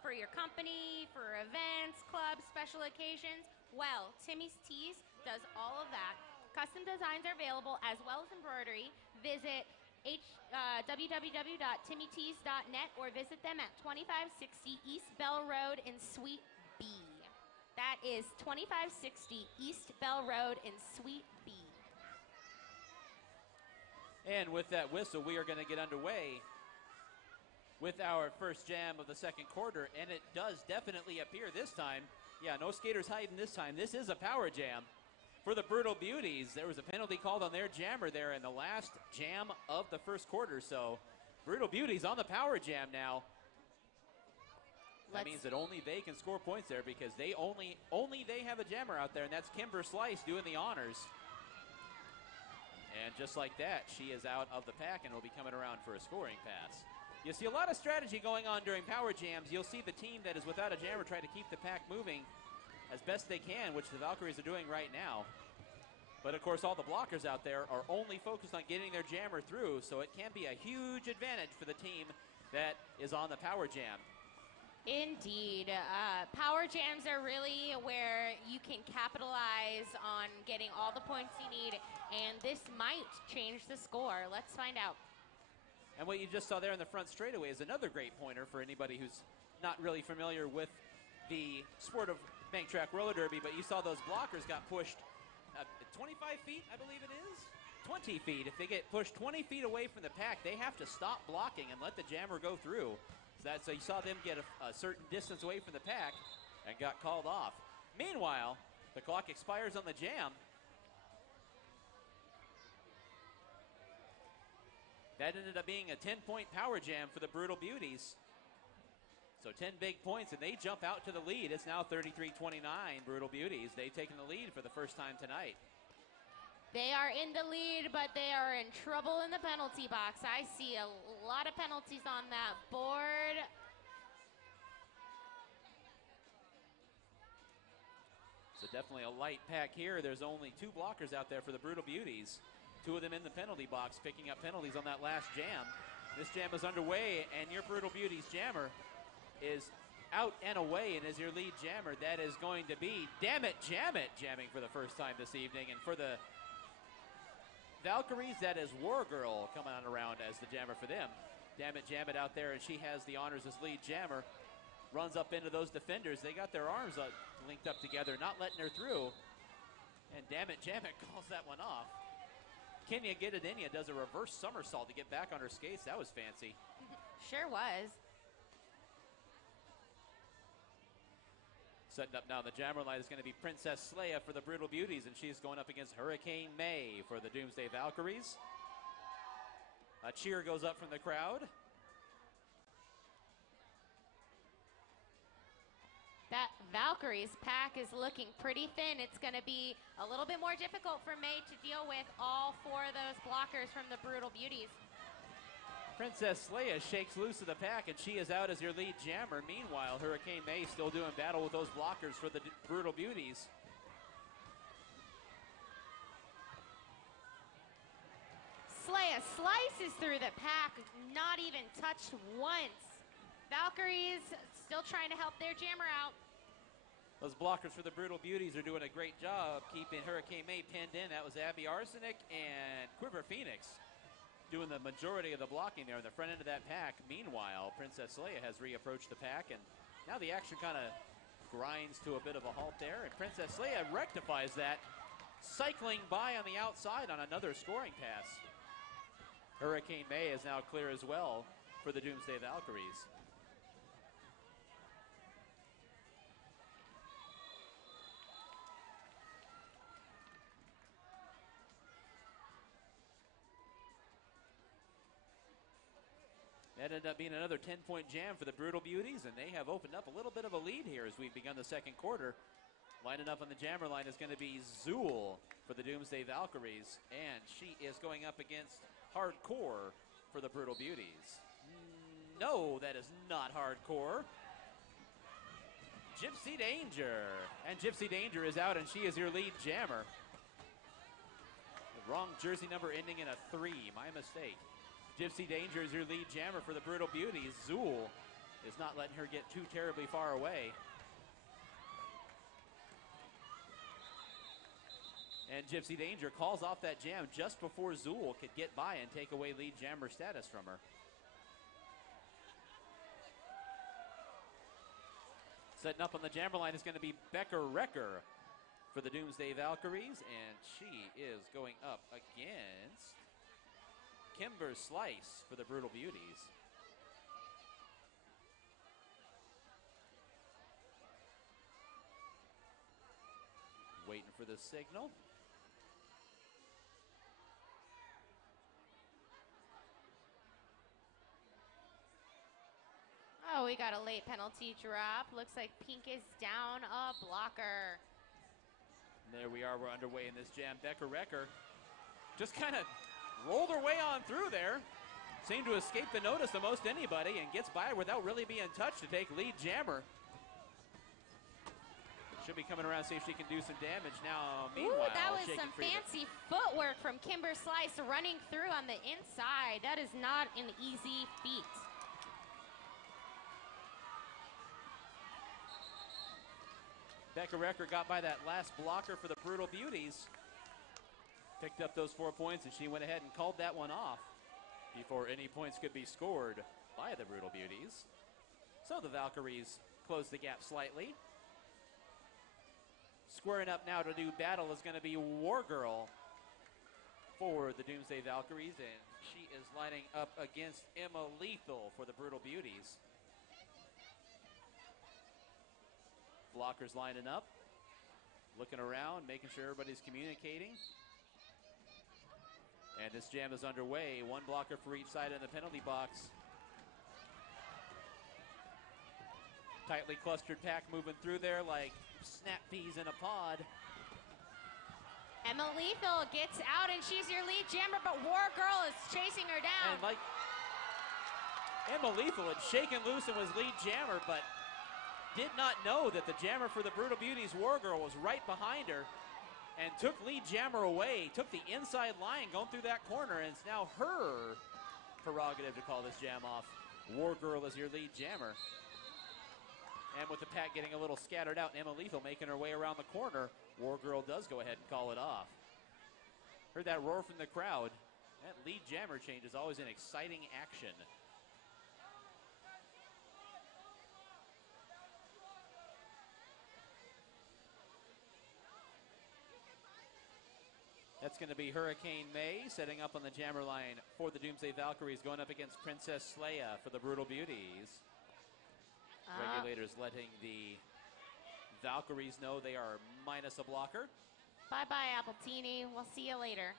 for your company, for events, clubs, special occasions? Well, Timmy's Tees does all of that. Custom designs are available as well as embroidery. Visit www.timmytees.net or visit them at 2560 East Bell Road in Suite B. That is 2560 East Bell Road in Suite B. And with that whistle, we are going to get underway with our first jam of the second quarter, and it does definitely appear this time. Yeah, no skaters hiding this time. This is a power jam for the Brutal Beauties. There was a penalty called on their jammer there in the last jam of the first quarter, so Brutal Beauties on the power jam now. That means that only they can score points there because they only they have a jammer out there, and that's Kimber Slice doing the honors. And just like that, she is out of the pack and will be coming around for a scoring pass. You see a lot of strategy going on during power jams. You'll see the team that is without a jammer try to keep the pack moving as best they can, which the Valkyries are doing right now. But of course, all the blockers out there are only focused on getting their jammer through, so it can be a huge advantage for the team that is on the power jam. Indeed. Power jams are really where you can capitalize on getting all the points you need, and this might change the score. Let's find out. And what you just saw there in the front straightaway is another great pointer for anybody who's not really familiar with the sport of bank track roller derby, but you saw those blockers got pushed 25 feet, I believe it is? 20 feet. If they get pushed 20 feet away from the pack, they have to stop blocking and let the jammer go through. So you saw them get a certain distance away from the pack and got called off. Meanwhile, the clock expires on the jam. That ended up being a 10-point power jam for the Brutal Beauties. So 10 big points, and they jump out to the lead. It's now 33-29, Brutal Beauties. They've taken the lead for the first time tonight. They are in the lead, but they are in trouble in the penalty box. I see a lot of penalties on that board. So definitely a light pack here. There's only two blockers out there for the Brutal Beauties. Two of them in the penalty box, picking up penalties on that last jam. This jam is underway, and your Brutal Beauties jammer is out and away, and as your lead jammer, that is going to be Damn It, Jam It, jamming for the first time this evening. And for the Valkyries, that is War Girl coming on around as the jammer for them. Damn It, Jam It out there, and she has the honors as lead jammer. Runs up into those defenders. They got their arms linked up together, not letting her through. And Damn It, Jam It calls that one off. Kenya Gidadenia does a reverse somersault to get back on her skates. That was fancy. Sure was. Setting up now, the jammer line is going to be Princess Leia for the Brutal Beauties, and she's going up against Hurricane May for the Doomsday Valkyries. A cheer goes up from the crowd. That Valkyries pack is looking pretty thin. It's going to be a little bit more difficult for May to deal with all four of those blockers from the Brutal Beauties. Princess Leia shakes loose of the pack, and she is out as your lead jammer. Meanwhile, Hurricane May still doing battle with those blockers for the Brutal Beauties. Leia slices through the pack, not even touched once. Valkyries still trying to help their jammer out. Those blockers for the Brutal Beauties are doing a great job keeping Hurricane May pinned in. That was Abby Arsenic and Quiver Phoenix doing the majority of the blocking there in the front end of that pack. Meanwhile, Princess Leia has reapproached the pack, and now the action kind of grinds to a bit of a halt there, and Princess Leia rectifies that, cycling by on the outside on another scoring pass. Hurricane May is now clear as well for the Doomsday Valkyries. That ended up being another 10-point jam for the Brutal Beauties, and they have opened up a little bit of a lead here as we've begun the second quarter. Lining up on the jammer line is going to be Zool for the Doomsday Valkyries, and she is going up against Hardcore for the Brutal Beauties. No, that is not Hardcore. Gypsy Danger, and Gypsy Danger is out, and she is your lead jammer. The wrong jersey number ending in a 3, my mistake. Gypsy Danger is your lead jammer for the Brutal Beauties. Zool is not letting her get too terribly far away. And Gypsy Danger calls off that jam just before Zool could get by and take away lead jammer status from her. Setting up on the jammer line is going to be Becker Wrecker for the Doomsday Valkyries, and she is going up against Kimber Slice for the Brutal Beauties. Waiting for the signal. Oh, we got a late penalty drop. Looks like Pink is down a blocker. And there we are, we're underway in this jam. Becker Wrecker just kind of rolled her way on through there. Seemed to escape the notice of most anybody and gets by without really being touched to take lead jammer. Should be coming around, see if she can do some damage now. Meanwhile, ooh, that was some free fancy footwork from Kimber Slice running through on the inside. That is not an easy feat. Becker Wrecker got by that last blocker for the Brutal Beauties. Picked up those 4 points, and she went ahead and called that one off before any points could be scored by the Brutal Beauties. So the Valkyries close the gap slightly. Squaring up now to do battle is going to be War Girl for the Doomsday Valkyries, and she is lining up against Emma Lethal for the Brutal Beauties. Blockers lining up, looking around, making sure everybody's communicating. And this jam is underway. One blocker for each side in the penalty box. Tightly clustered pack moving through there like snap peas in a pod. Emma Lethal gets out, and she's your lead jammer, but War Girl is chasing her down. And like Emma Lethal had shaken loose and was lead jammer, but did not know that the jammer for the Brutal Beauties, War Girl, was right behind her and took lead jammer away, took the inside line going through that corner, and it's now her prerogative to call this jam off. War Girl is your lead jammer. And with the pack getting a little scattered out, Emma Lethal making her way around the corner, War Girl does go ahead and call it off. Heard that roar from the crowd. That lead jammer change is always an exciting action. That's going to be Hurricane May setting up on the jammer line for the Doomsday Valkyries, going up against Princess Leia for the Brutal Beauties. Regulators letting the Valkyries know they are minus a blocker. Bye-bye, Appletini. We'll see you later.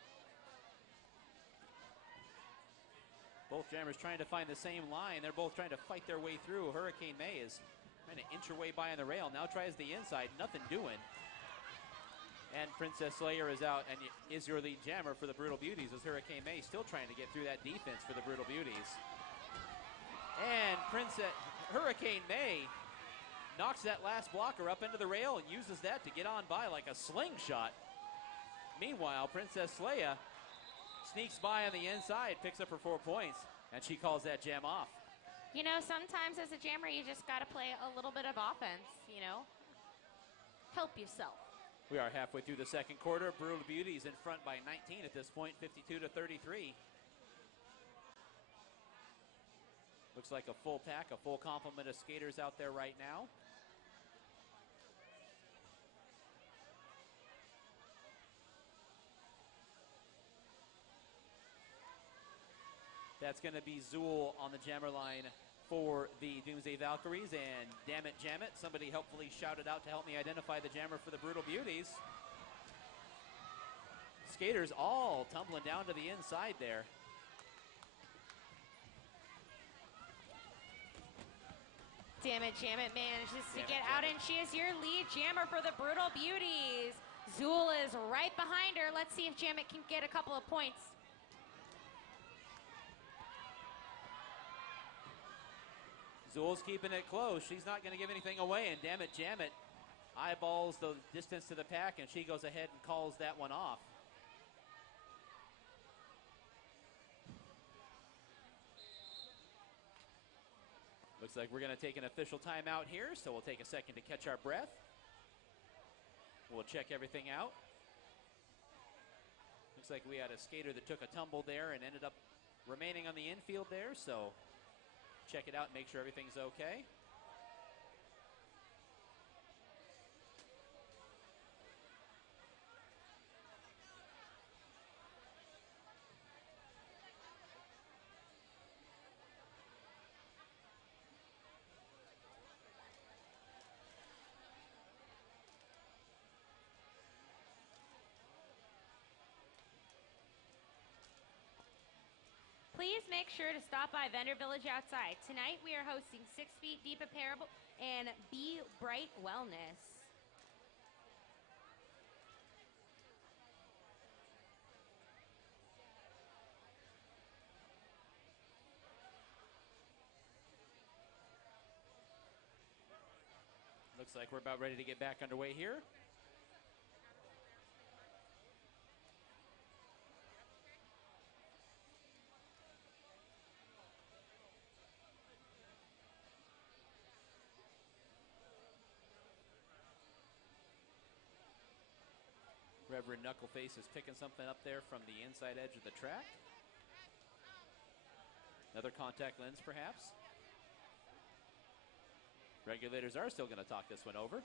Both jammers trying to find the same line. They're both trying to fight their way through. Hurricane May is trying to inch her way by on the rail. Now tries the inside. Nothing doing. And Princess Slayer is out and is your lead jammer for the Brutal Beauties, as Hurricane May still trying to get through that defense for the Brutal Beauties. And Hurricane May knocks that last blocker up into the rail and uses that to get on by like a slingshot. Meanwhile, Princess Leia sneaks by on the inside, picks up her 4 points, and she calls that jam off. You know, sometimes as a jammer, you just got to play a little bit of offense, you know. Help yourself. We are halfway through the second quarter. Brutal Beauties in front by 19 at this point, 52-33. Looks like a full pack, a full complement of skaters out there right now. That's going to be Zool on the jammer line for the Doomsday Valkyries, and damn it, jam it. Somebody helpfully shouted out to help me identify the jammer for the Brutal Beauties. Skaters all tumbling down to the inside there. Damn it, jam it manages to get out, and she is your lead jammer for the Brutal Beauties. Zool is right behind her. Let's see if Jamet can get a couple of points. Zool's keeping it close. She's not going to give anything away, and damn it, Jamet eyeballs the distance to the pack, and she goes ahead and calls that one off. Looks like we're going to take an official timeout here, so we'll take a second to catch our breath. We'll check everything out. Looks like we had a skater that took a tumble there and ended up remaining on the infield there, so check it out and make sure everything's okay. Please make sure to stop by Vendor Village outside. Tonight we are hosting 6 Feet Deep Apparel and Be Bright Wellness. Looks like we're about ready to get back underway here. Reverend Knuckleface is picking something up there from the inside edge of the track. Another contact lens, perhaps. Regulators are still going to talk this one over.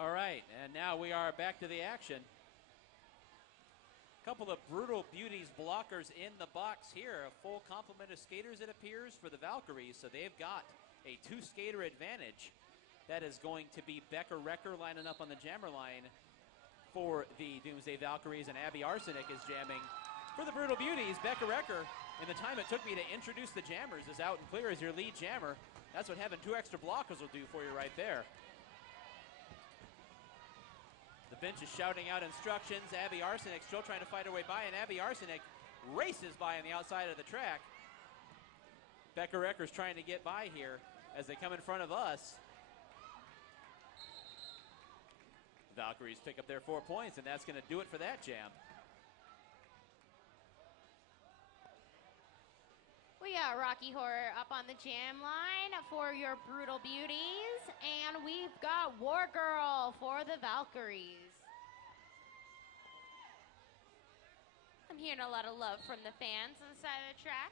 All right, and now we are back to the action. Couple of Brutal Beauties blockers in the box here. A full complement of skaters, it appears, for the Valkyries. So they've got a 2-skater advantage. That is going to be Becca Recker lining up on the jammer line for the Doomsday Valkyries, and Abby Arsenic is jamming for the Brutal Beauties. Becca Recker, in the time it took me to introduce the jammers, is out and clear as your lead jammer. That's what having 2 extra blockers will do for you right there. The bench is shouting out instructions. Abby Arsenic still trying to fight her way by, and Abby Arsenic races by on the outside of the track. Becca Recker's trying to get by here as they come in front of us. Valkyries pick up their 4 points, and that's going to do it for that jam. We got Rocky Horror up on the jam line for your Brutal Beauties, and we've got War Girl for the Valkyries. I'm hearing a lot of love from the fans on the side of the track.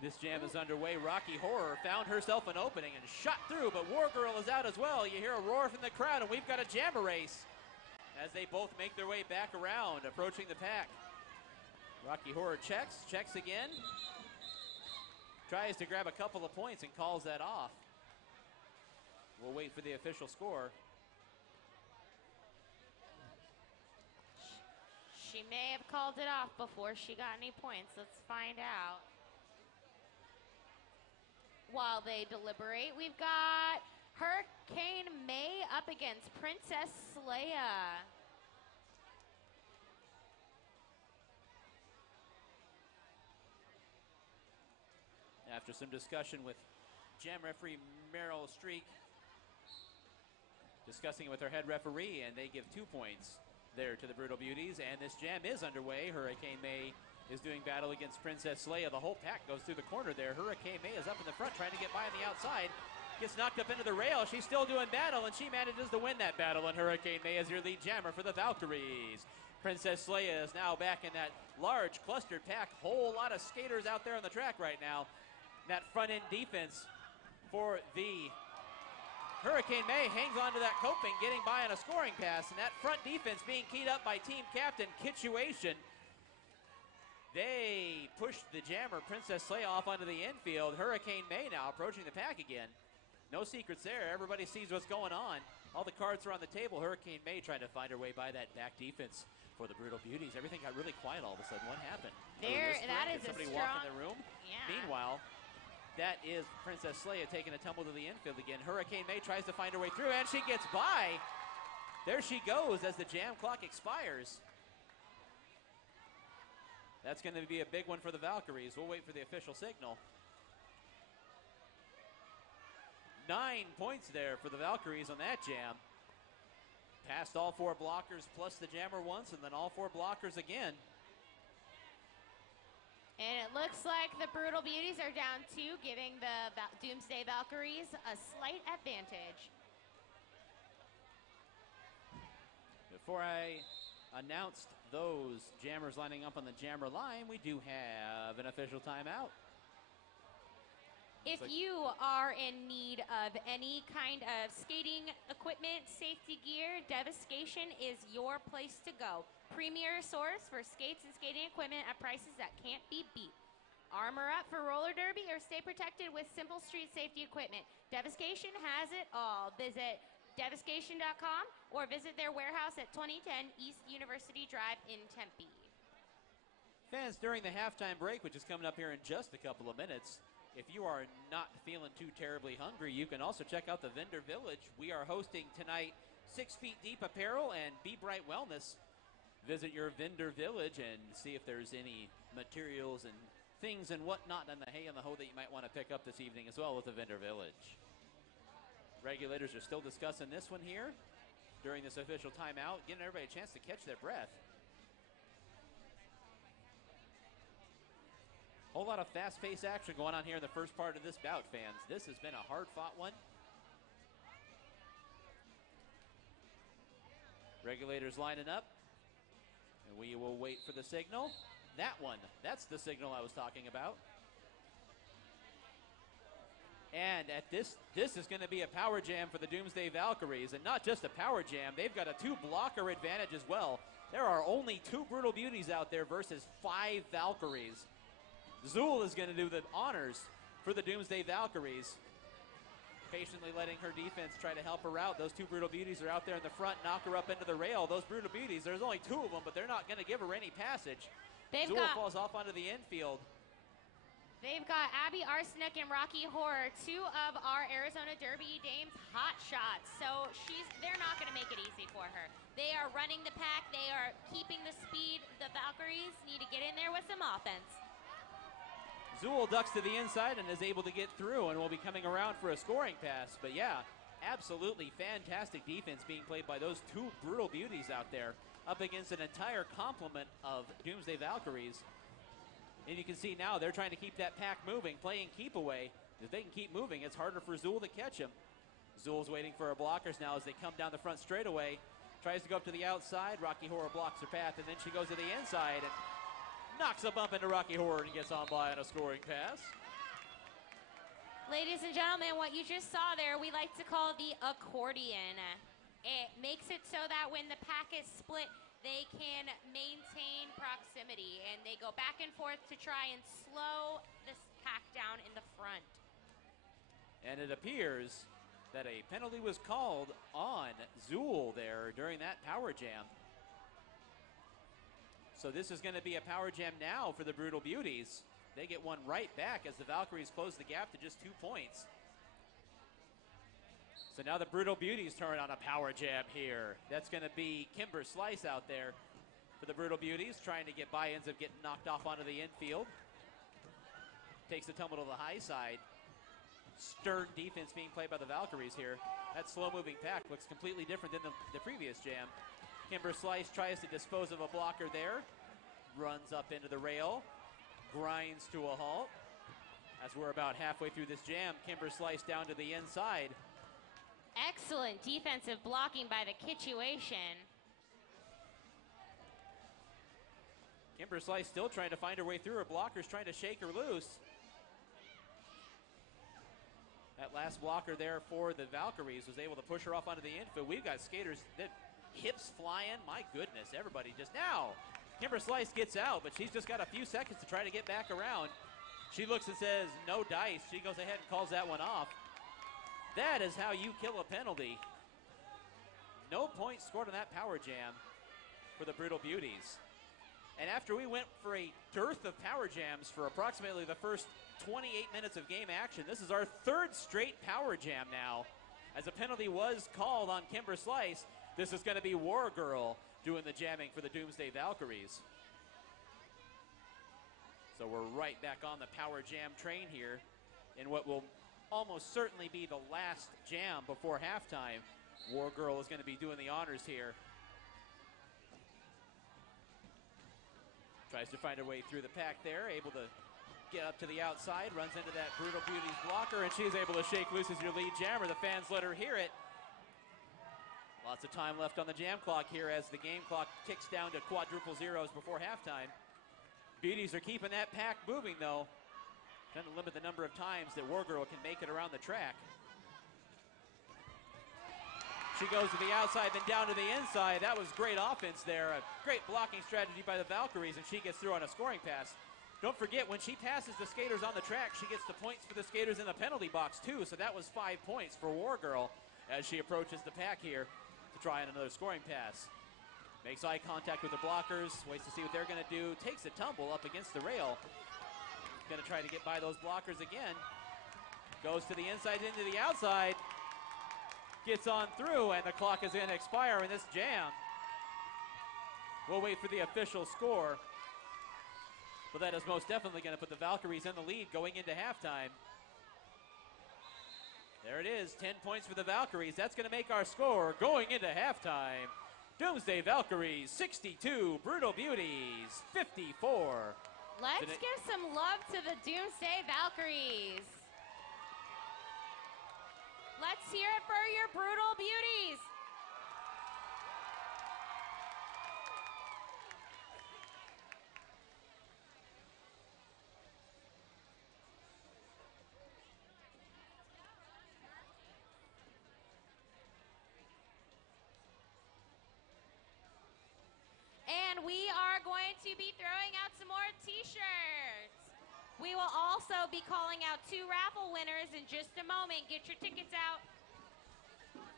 This jam is underway. Rocky Horror found herself an opening and shot through, but War Girl is out as well. You hear a roar from the crowd, and we've got a jammer race as they both make their way back around, approaching the pack. Rocky Horror checks again. Tries to grab a couple of points and calls that off. We'll wait for the official score. She may have called it off before she got any points. Let's find out. While they deliberate, we've got Hurricane May up against Princess Leia. After some discussion with jam referee Meryl Streak, discussing it with her head referee, and they give 2 points there to the Brutal Beauties, and this jam is underway. Hurricane May is doing battle against Princess Leia. The whole pack goes through the corner there. Hurricane May is up in the front trying to get by on the outside. Gets knocked up into the rail. She's still doing battle, and she manages to win that battle, and Hurricane May is your lead jammer for the Valkyries. Princess Leia is now back in that large clustered pack. Whole lot of skaters out there on the track right now. That front end defense for the Hurricane May hangs on to that coping, getting by on a scoring pass, and that front defense being keyed up by team captain Kituation. They pushed the jammer Princess Leia off onto the infield. Hurricane May now approaching the pack again. No secrets there. Everybody sees what's going on. All the cards are on the table. Hurricane May trying to find her way by that back defense for the Brutal Beauties. Everything got really quiet all of a sudden. What happened? That is somebody a strong, walk in the room. Yeah. Meanwhile, that is Princess Leia taking a tumble to the infield again. Hurricane May tries to find her way through, and she gets by. There she goes as the jam clock expires. That's going to be a big one for the Valkyries. We'll wait for the official signal. 9 points there for the Valkyries on that jam. Passed all 4 blockers plus the jammer once, and then all 4 blockers again. And it looks like the Brutal Beauties are down 2, giving the Doomsday Valkyries a slight advantage. Before I announced those jammers lining up on the jammer line, we do have an official timeout. If you are in need of any kind of skating equipment, safety gear, Devastation is your place to go. Premier source for skates and skating equipment at prices that can't be beat. Armor up for roller derby or stay protected with simple street safety equipment. Devastation has it all. Visit devastation.com or visit their warehouse at 2010 East University Drive in Tempe. Fans, during the halftime break, which is coming up here in just a couple of minutes, if you are not feeling too terribly hungry, you can also check out the Vendor Village. We are hosting tonight 6 Feet Deep Apparel and Be Bright Wellness. Visit your Vendor Village and see if there's any materials and things and whatnot on the hay and the hoe that you might want to pick up this evening as well with the Vendor Village. Regulators are still discussing this one here during this official timeout, giving everybody a chance to catch their breath. Whole lot of fast-paced action going on here in the first part of this bout, fans. This has been a hard-fought one. Regulators lining up. And we will wait for the signal. That one, that's the signal I was talking about. And at this is going to be a power jam for the Doomsday Valkyries. And not just a power jam, they've got a 2-blocker advantage as well. There are only 2 Brutal Beauties out there versus 5 Valkyries. Zool is going to do the honors for the Doomsday Valkyries. Patiently letting her defense try to help her out. Those 2 Brutal Beauties are out there in the front, knock her up into the rail. Those Brutal Beauties, there's only 2 of them, but they're not going to give her any passage. Zool falls off onto the infield. They've got Abby Arsenic and Rocky Horror, 2 of our Arizona Derby dames hot shots. So they're not going to make it easy for her. They are running the pack. They are keeping the speed. The Valkyries need to get in there with some offense. Zool ducks to the inside and is able to get through and will be coming around for a scoring pass. But yeah, Absolutely fantastic defense being played by those two Brutal Beauties out there up against an entire complement of Doomsday Valkyries. And you can see now they're trying to keep that pack moving, playing keep away. If they can keep moving, it's harder for Zool to catch him. Zool's waiting for her blockers now as they come down the front straightaway. Tries to go up to the outside. Rocky Horror blocks her path, and then she goes to the inside and knocks a bump into Rocky Horror and gets on by on a scoring pass. Ladies and gentlemen, what you just saw there, we like to call the accordion. It makes it so that when the pack is split, they can maintain proximity, and they go back and forth to try and slow this pack down in the front. And it appears that a penalty was called on Zool there during that power jam. So this is going to be a power jam now for the Brutal Beauties. They get one right back as the Valkyries close the gap to just 2 points. So now the Brutal Beauties turn on a power jam here. That's going to be Kimber Slice out there for the Brutal Beauties, trying to get buy-ins of getting knocked off onto the infield. Takes the tumble to the high side. Stern defense being played by the Valkyries here. That slow-moving pack looks completely different than the previous jam. Kimber Slice tries to dispose of a blocker there. Runs up into the rail. Grinds to a halt. As we're about halfway through this jam, Kimber Slice down to the inside. Excellent defensive blocking by the Kitchuation. Kimber Slice still trying to find her way through her blockers, trying to shake her loose. That last blocker there for the Valkyries was able to push her off onto the infield. We've got skaters that hips flying. My goodness, everybody just now. Kimber Slice gets out, but she's just got a few seconds to try to get back around. She looks and says, no dice. She goes ahead and calls that one off. That is how you kill a penalty. No points scored on that power jam for the Brutal Beauties. And after we went for a dearth of power jams for approximately the first 28 minutes of game action, this is our third straight power jam now. As a penalty was called on Kimber Slice, this is going to be War Girl doing the jamming for the Doomsday Valkyries. So we're right back on the power jam train here in what will almost certainly be the last jam before halftime. War Girl is going to be doing the honors here. Tries to find her way through the pack there, able to get up to the outside, runs into that Brutal Beauties blocker, and she's able to shake loose as your lead jammer. The fans let her hear it. Lots of time left on the jam clock here as the game clock ticks down to quadruple zeros before halftime. Beauties are keeping that pack moving, though. Trying to limit the number of times that War Girl can make it around the track. She goes to the outside, then down to the inside. That was great offense there. A great blocking strategy by the Valkyries, and she gets through on a scoring pass. Don't forget, when she passes the skaters on the track, she gets the points for the skaters in the penalty box, too. So that was 5 points for War Girl as she approaches the pack here to try on another scoring pass. Makes eye contact with the blockers, waits to see what they're going to do, takes a tumble up against the rail. Going to try to get by those blockers again. Goes to the inside, into the outside. Gets on through, and the clock is going to expire in this jam. We'll wait for the official score. But that is most definitely going to put the Valkyries in the lead going into halftime. There it is, 10 points for the Valkyries. That's going to make our score going into halftime. Doomsday Valkyries 62, Brutal Beauties 54. Let's give some love to the Doomsday Valkyries. Let's hear it for your Brutal Beauties. And we are going to be throwing out some more t-shirts. We will also be calling out 2 raffle winners in just a moment. Get your tickets out.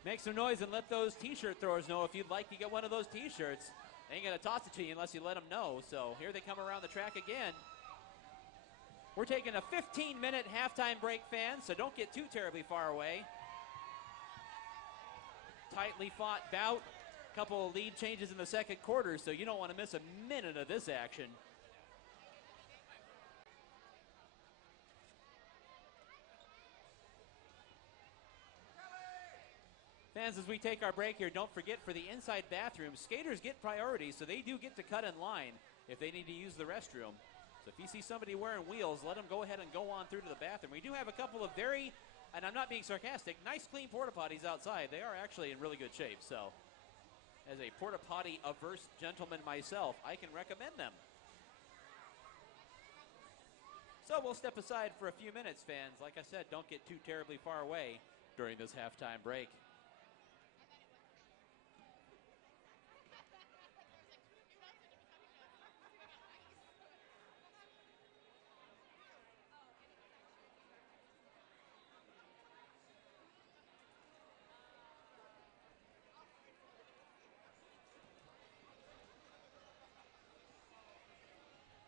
Make some noise and let those t-shirt throwers know if you'd like to get one of those t-shirts. They ain't going to toss it to you unless you let them know. So here they come around the track again. We're taking a 15-minute halftime break, fans, so don't get too terribly far away. Tightly fought bout. Couple of lead changes in the second quarter, so you don't want to miss a minute of this action. Fans, as we take our break here, don't forget for the inside bathroom, skaters get priority, so they do get to cut in line if they need to use the restroom. So if you see somebody wearing wheels, let them go ahead and go on through to the bathroom. We do have a couple of very, and I'm not being sarcastic, nice clean porta potties outside. They are actually in really good shape. So as a porta potty averse gentleman myself, I can recommend them. So we'll step aside for a few minutes, fans. Like I said, don't get too terribly far away during this halftime break.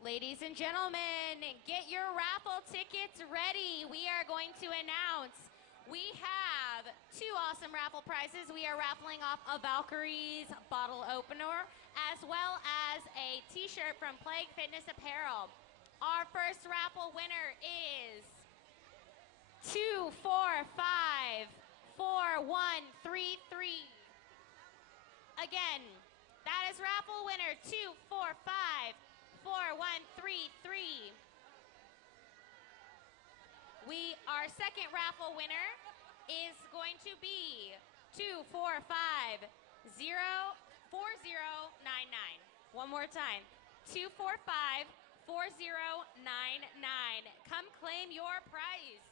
Ladies and gentlemen, get your raffle tickets ready. We are going to announce we have two awesome raffle prizes. We are raffling off a Valkyries bottle opener as well as a t-shirt from Plague Fitness Apparel. Our first raffle winner is 2454133. Again, that is raffle winner 2454133. Our second raffle winner is going to be 2454099. One more time, 2454099. Come claim your prize.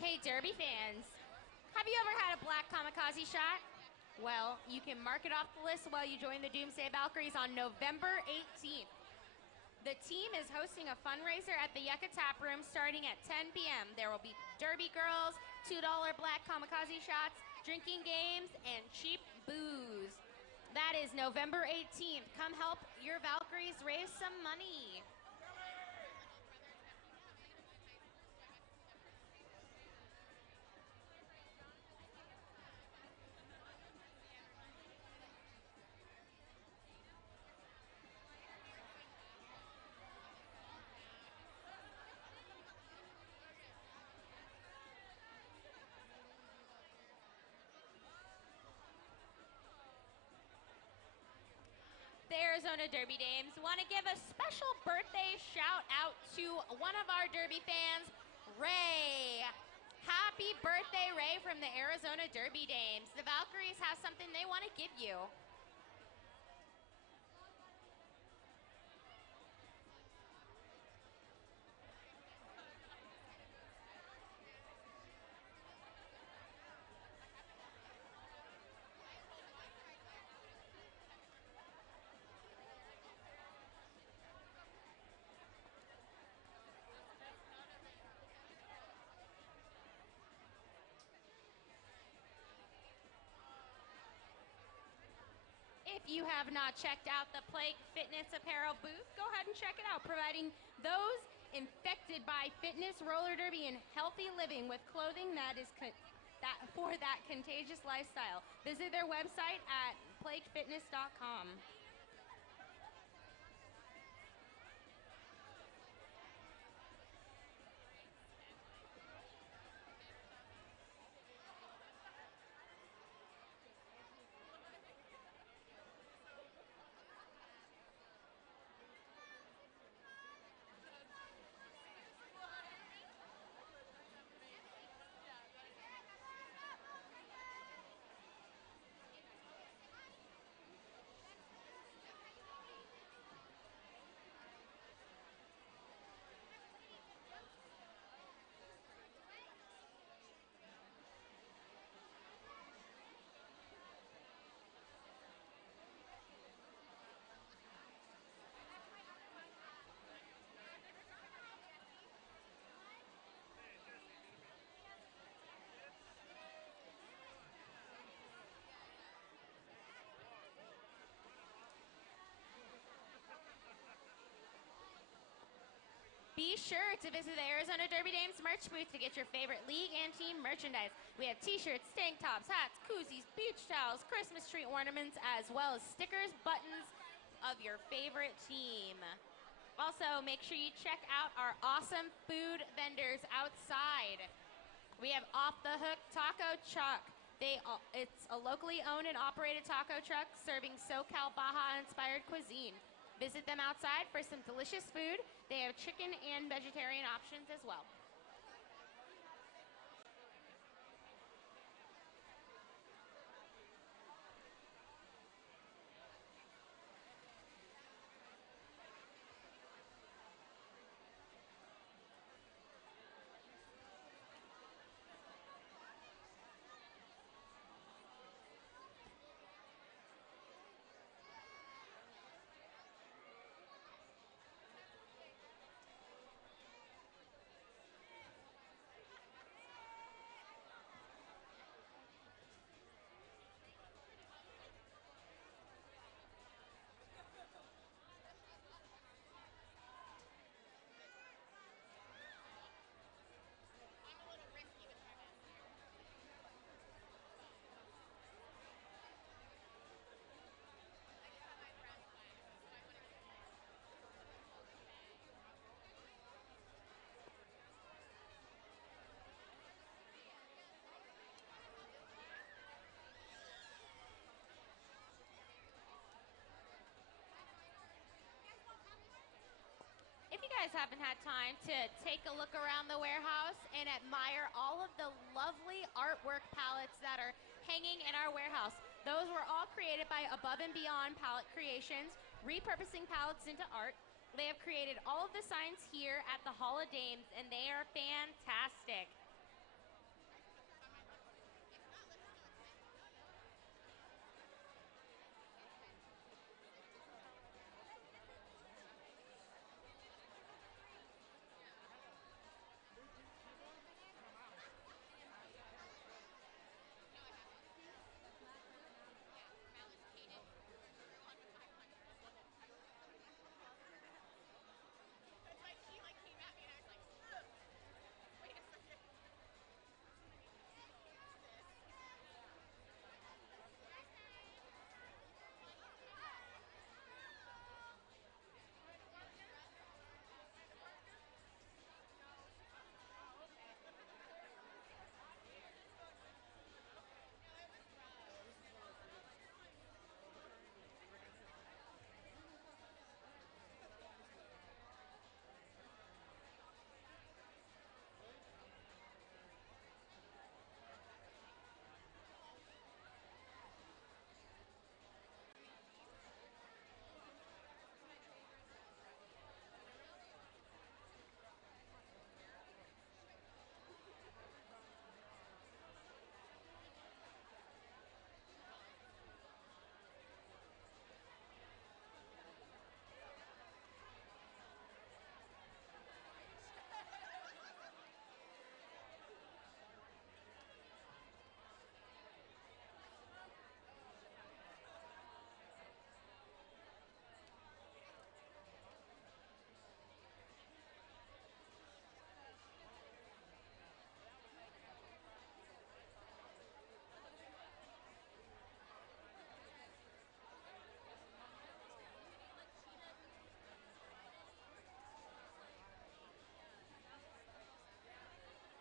Hey, Derby fans, have you ever had a black kamikaze shot? Well, you can mark it off the list while you join the Doomsday Valkyries on November 18th. The team is hosting a fundraiser at the Yucca Tap Room starting at 10 p.m. There will be Derby girls, $2 black kamikaze shots, drinking games, and cheap booze. That is November 18th. Come help your Valkyries raise some money. The Arizona Derby Dames want to give a special birthday shout out to one of our Derby fans, Ray. Happy birthday, Ray, from the Arizona Derby Dames. The Valkyries have something they want to give you. If you have not checked out the Plague Fitness Apparel booth, go ahead and check it out, providing those infected by fitness, roller derby, and healthy living with clothing that is for that contagious lifestyle. Visit their website at plaguefitness.com. Be sure to visit the Arizona Derby Dames merch booth to get your favorite league and team merchandise. We have t-shirts, tank tops, hats, koozies, beach towels, Christmas tree ornaments, as well as stickers, buttons of your favorite team. Also, make sure you check out our awesome food vendors outside. We have Off the Hook Taco Truck. It's a locally owned and operated taco truck serving SoCal Baja-inspired cuisine. Visit them outside for some delicious food. They have chicken and vegetarian options as well. If you guys haven't had time to take a look around the warehouse and admire all of the lovely artwork palettes that are hanging in our warehouse, those were all created by Above and Beyond Palette Creations, repurposing palettes into art. They have created all of the signs here at the Hall of Dames, and they are fantastic.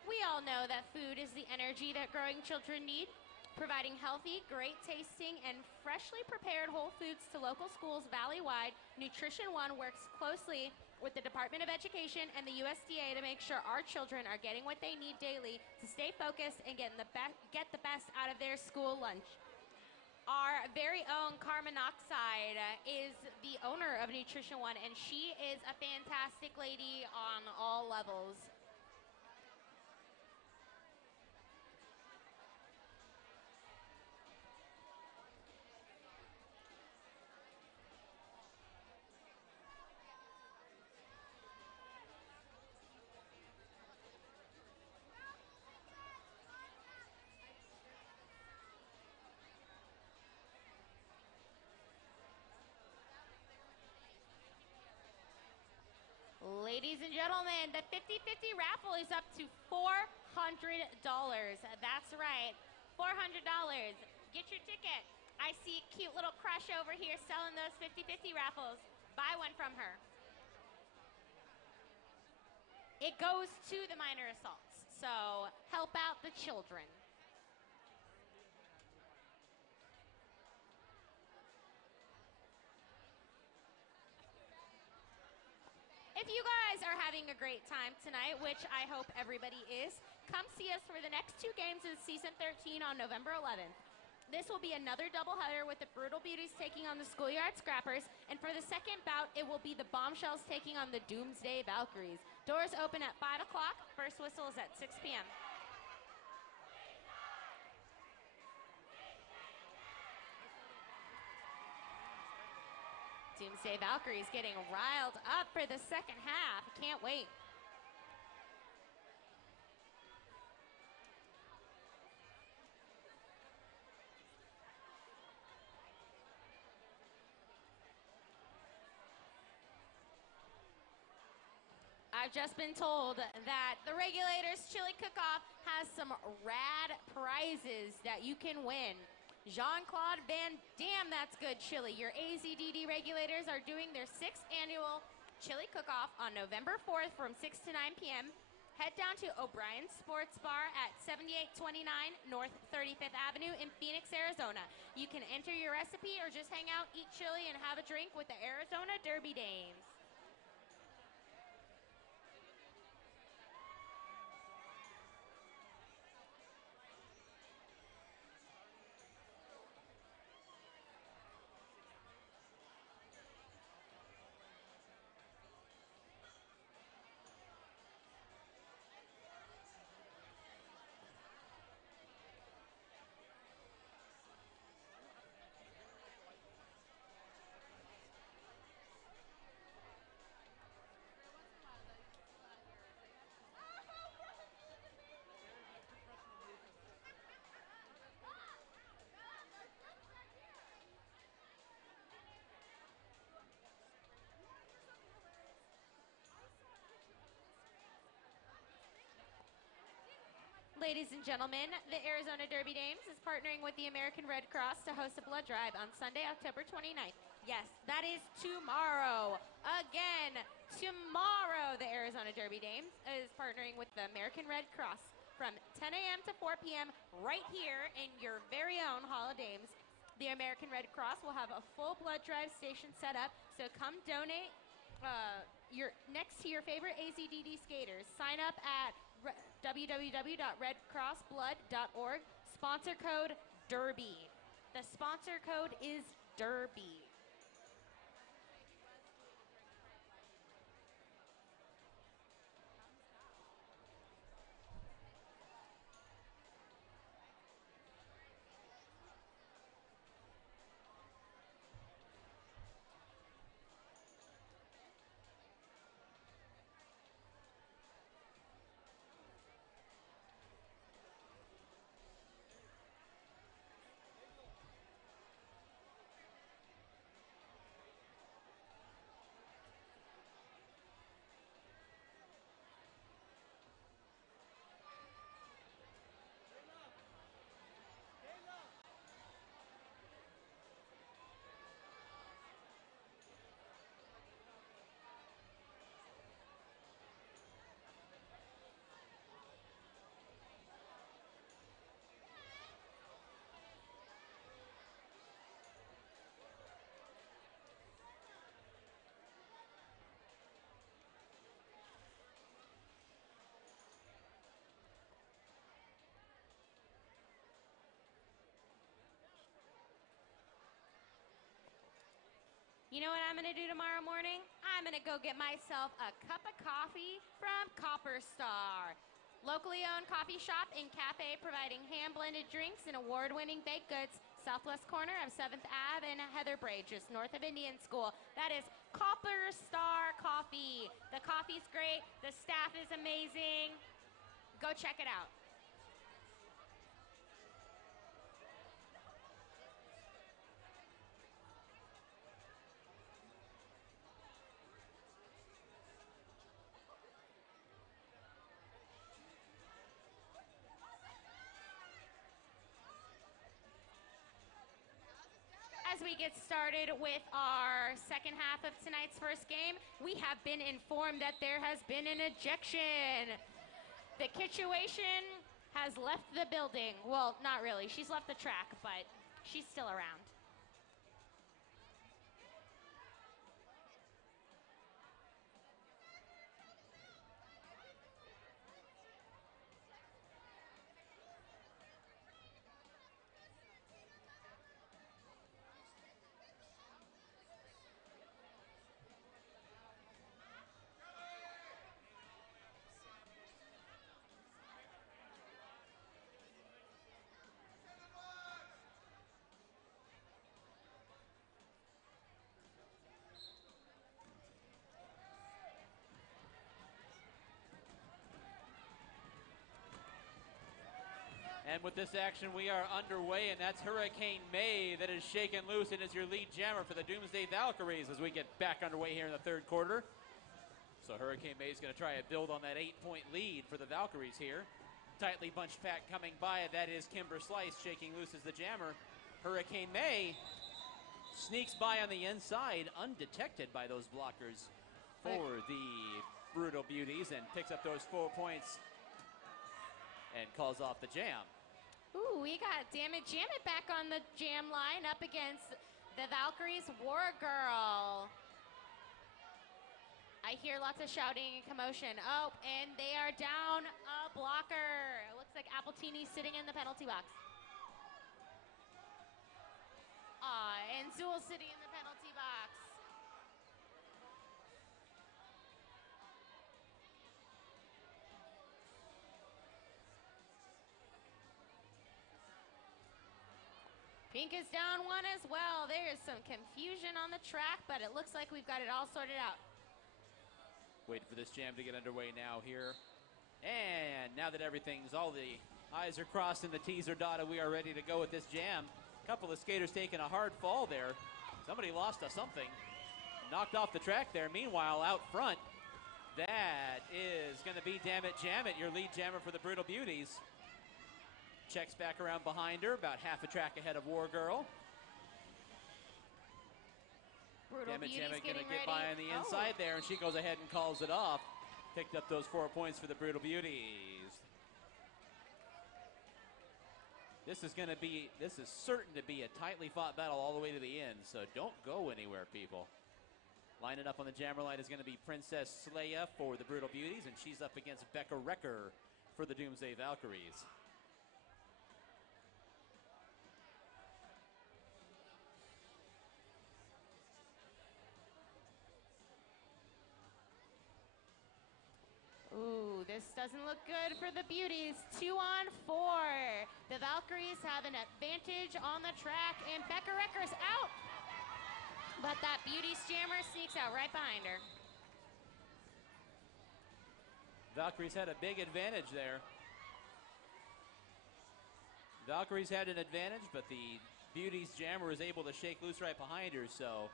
We all know that food is the energy that growing children need. Providing healthy, great tasting, and freshly prepared whole foods to local schools valley-wide, Nutrition One works closely with the Department of Education and the USDA to make sure our children are getting what they need daily to stay focused and get the best out of their school lunch. Our very own Carmen Oxide is the owner of Nutrition One, and she is a fantastic lady on all levels. Ladies and gentlemen, the 50-50 raffle is up to $400. That's right, $400. Get your ticket. I see a cute little crush over here selling those 50-50 raffles. Buy one from her. It goes to the minor assaults, so help out the children. If you guys are having a great time tonight, which I hope everybody is, come see us for the next 2 games of season 13 on November 11th. This will be another doubleheader with the Brutal Beauties taking on the Schoolyard Scrappers, and for the second bout, it will be the Bombshells taking on the Doomsday Valkyries. Doors open at 5 o'clock. First whistle is at 6 p.m. Doomsday Valkyries getting riled up for the second half. Can't wait. I've just been told that the Regulators Chili Cook-Off has some rad prizes that you can win. Jean-Claude Van Damme, that's good chili. Your AZDD Regulators are doing their 6th annual Chili Cook-Off on November 4th from 6 to 9 p.m. Head down to O'Brien's Sports Bar at 7829 North 35th Avenue in Phoenix, Arizona. You can enter your recipe or just hang out, eat chili, and have a drink with the Arizona Derby Dames. Ladies and gentlemen, the Arizona Derby Dames is partnering with the American Red Cross to host a blood drive on Sunday, October 29th. Yes, that is tomorrow. Again, tomorrow, the Arizona Derby Dames is partnering with the American Red Cross from 10 a.m. to 4 p.m. right here in your very own Hall of Dames. The American Red Cross will have a full blood drive station set up, so come donate next to your favorite AZDD skaters. Sign up at www.redcrossblood.org. Sponsor code DERBY. The sponsor code is DERBY. You know what I'm gonna do tomorrow morning? I'm gonna go get myself a cup of coffee from Copper Star. Locally owned coffee shop and cafe providing hand-blended drinks and award-winning baked goods. Southwest corner of 7th Ave and Heather Brae, just north of Indian School. That is Copper Star Coffee. The coffee's great. The staff is amazing. Go check it out. as we get started with our second half of tonight's first game, we have been informed that there has been an ejection. The Kitchuation has left the building. Well, not really. She's left the track, but she's still around. And with this action, we are underway, and that's Hurricane May that is shaken loose and is your lead jammer for the Doomsday Valkyries as we get back underway here in the third quarter. So Hurricane May is going to try to build on that 8-point lead for the Valkyries here. Tightly bunched pack coming by, and that is Kimber Slice shaking loose as the jammer. Hurricane May sneaks by on the inside, undetected by those blockers for the Brutal Beauties, and picks up those 4 points and calls off the jam. Ooh, we got Damn It Jam It back on the jam line up against the Valkyries War Girl. I hear lots of shouting and commotion. Oh, and they are down a blocker. It looks like Appletini's sitting in the penalty box. And Zool sitting in the penalty box. Pink is down one as well. There is some confusion on the track, but it looks like we've got it all sorted out. Wait for this jam to get underway now here. And now that all the I's are crossed and the T's are dotted, we are ready to go with this jam. A couple of skaters taking a hard fall there. Somebody lost something. Knocked off the track there. Meanwhile, out front, that is going to be Damn It Jam It, your lead jammer for the Brutal Beauties. Checks back around behind her, about half a track ahead of War Girl. Damn It Jam It going to get by on the inside there, and she goes ahead and calls it off. Picked up those 4 points for the Brutal Beauties. This is certain to be a tightly fought battle all the way to the end, so don't go anywhere, people. Lining up on the jammer line is going to be Princess Sleia for the Brutal Beauties, and she's up against Becca Wrecker for the Doomsday Valkyries. Ooh, this doesn't look good for the Beauties. 2 on 4. The Valkyries have an advantage on the track, and Becca Wrecker's out. But that Beauties jammer sneaks out right behind her. Valkyries had a big advantage there. Valkyries had an advantage, but the Beauties jammer was able to shake loose right behind her, so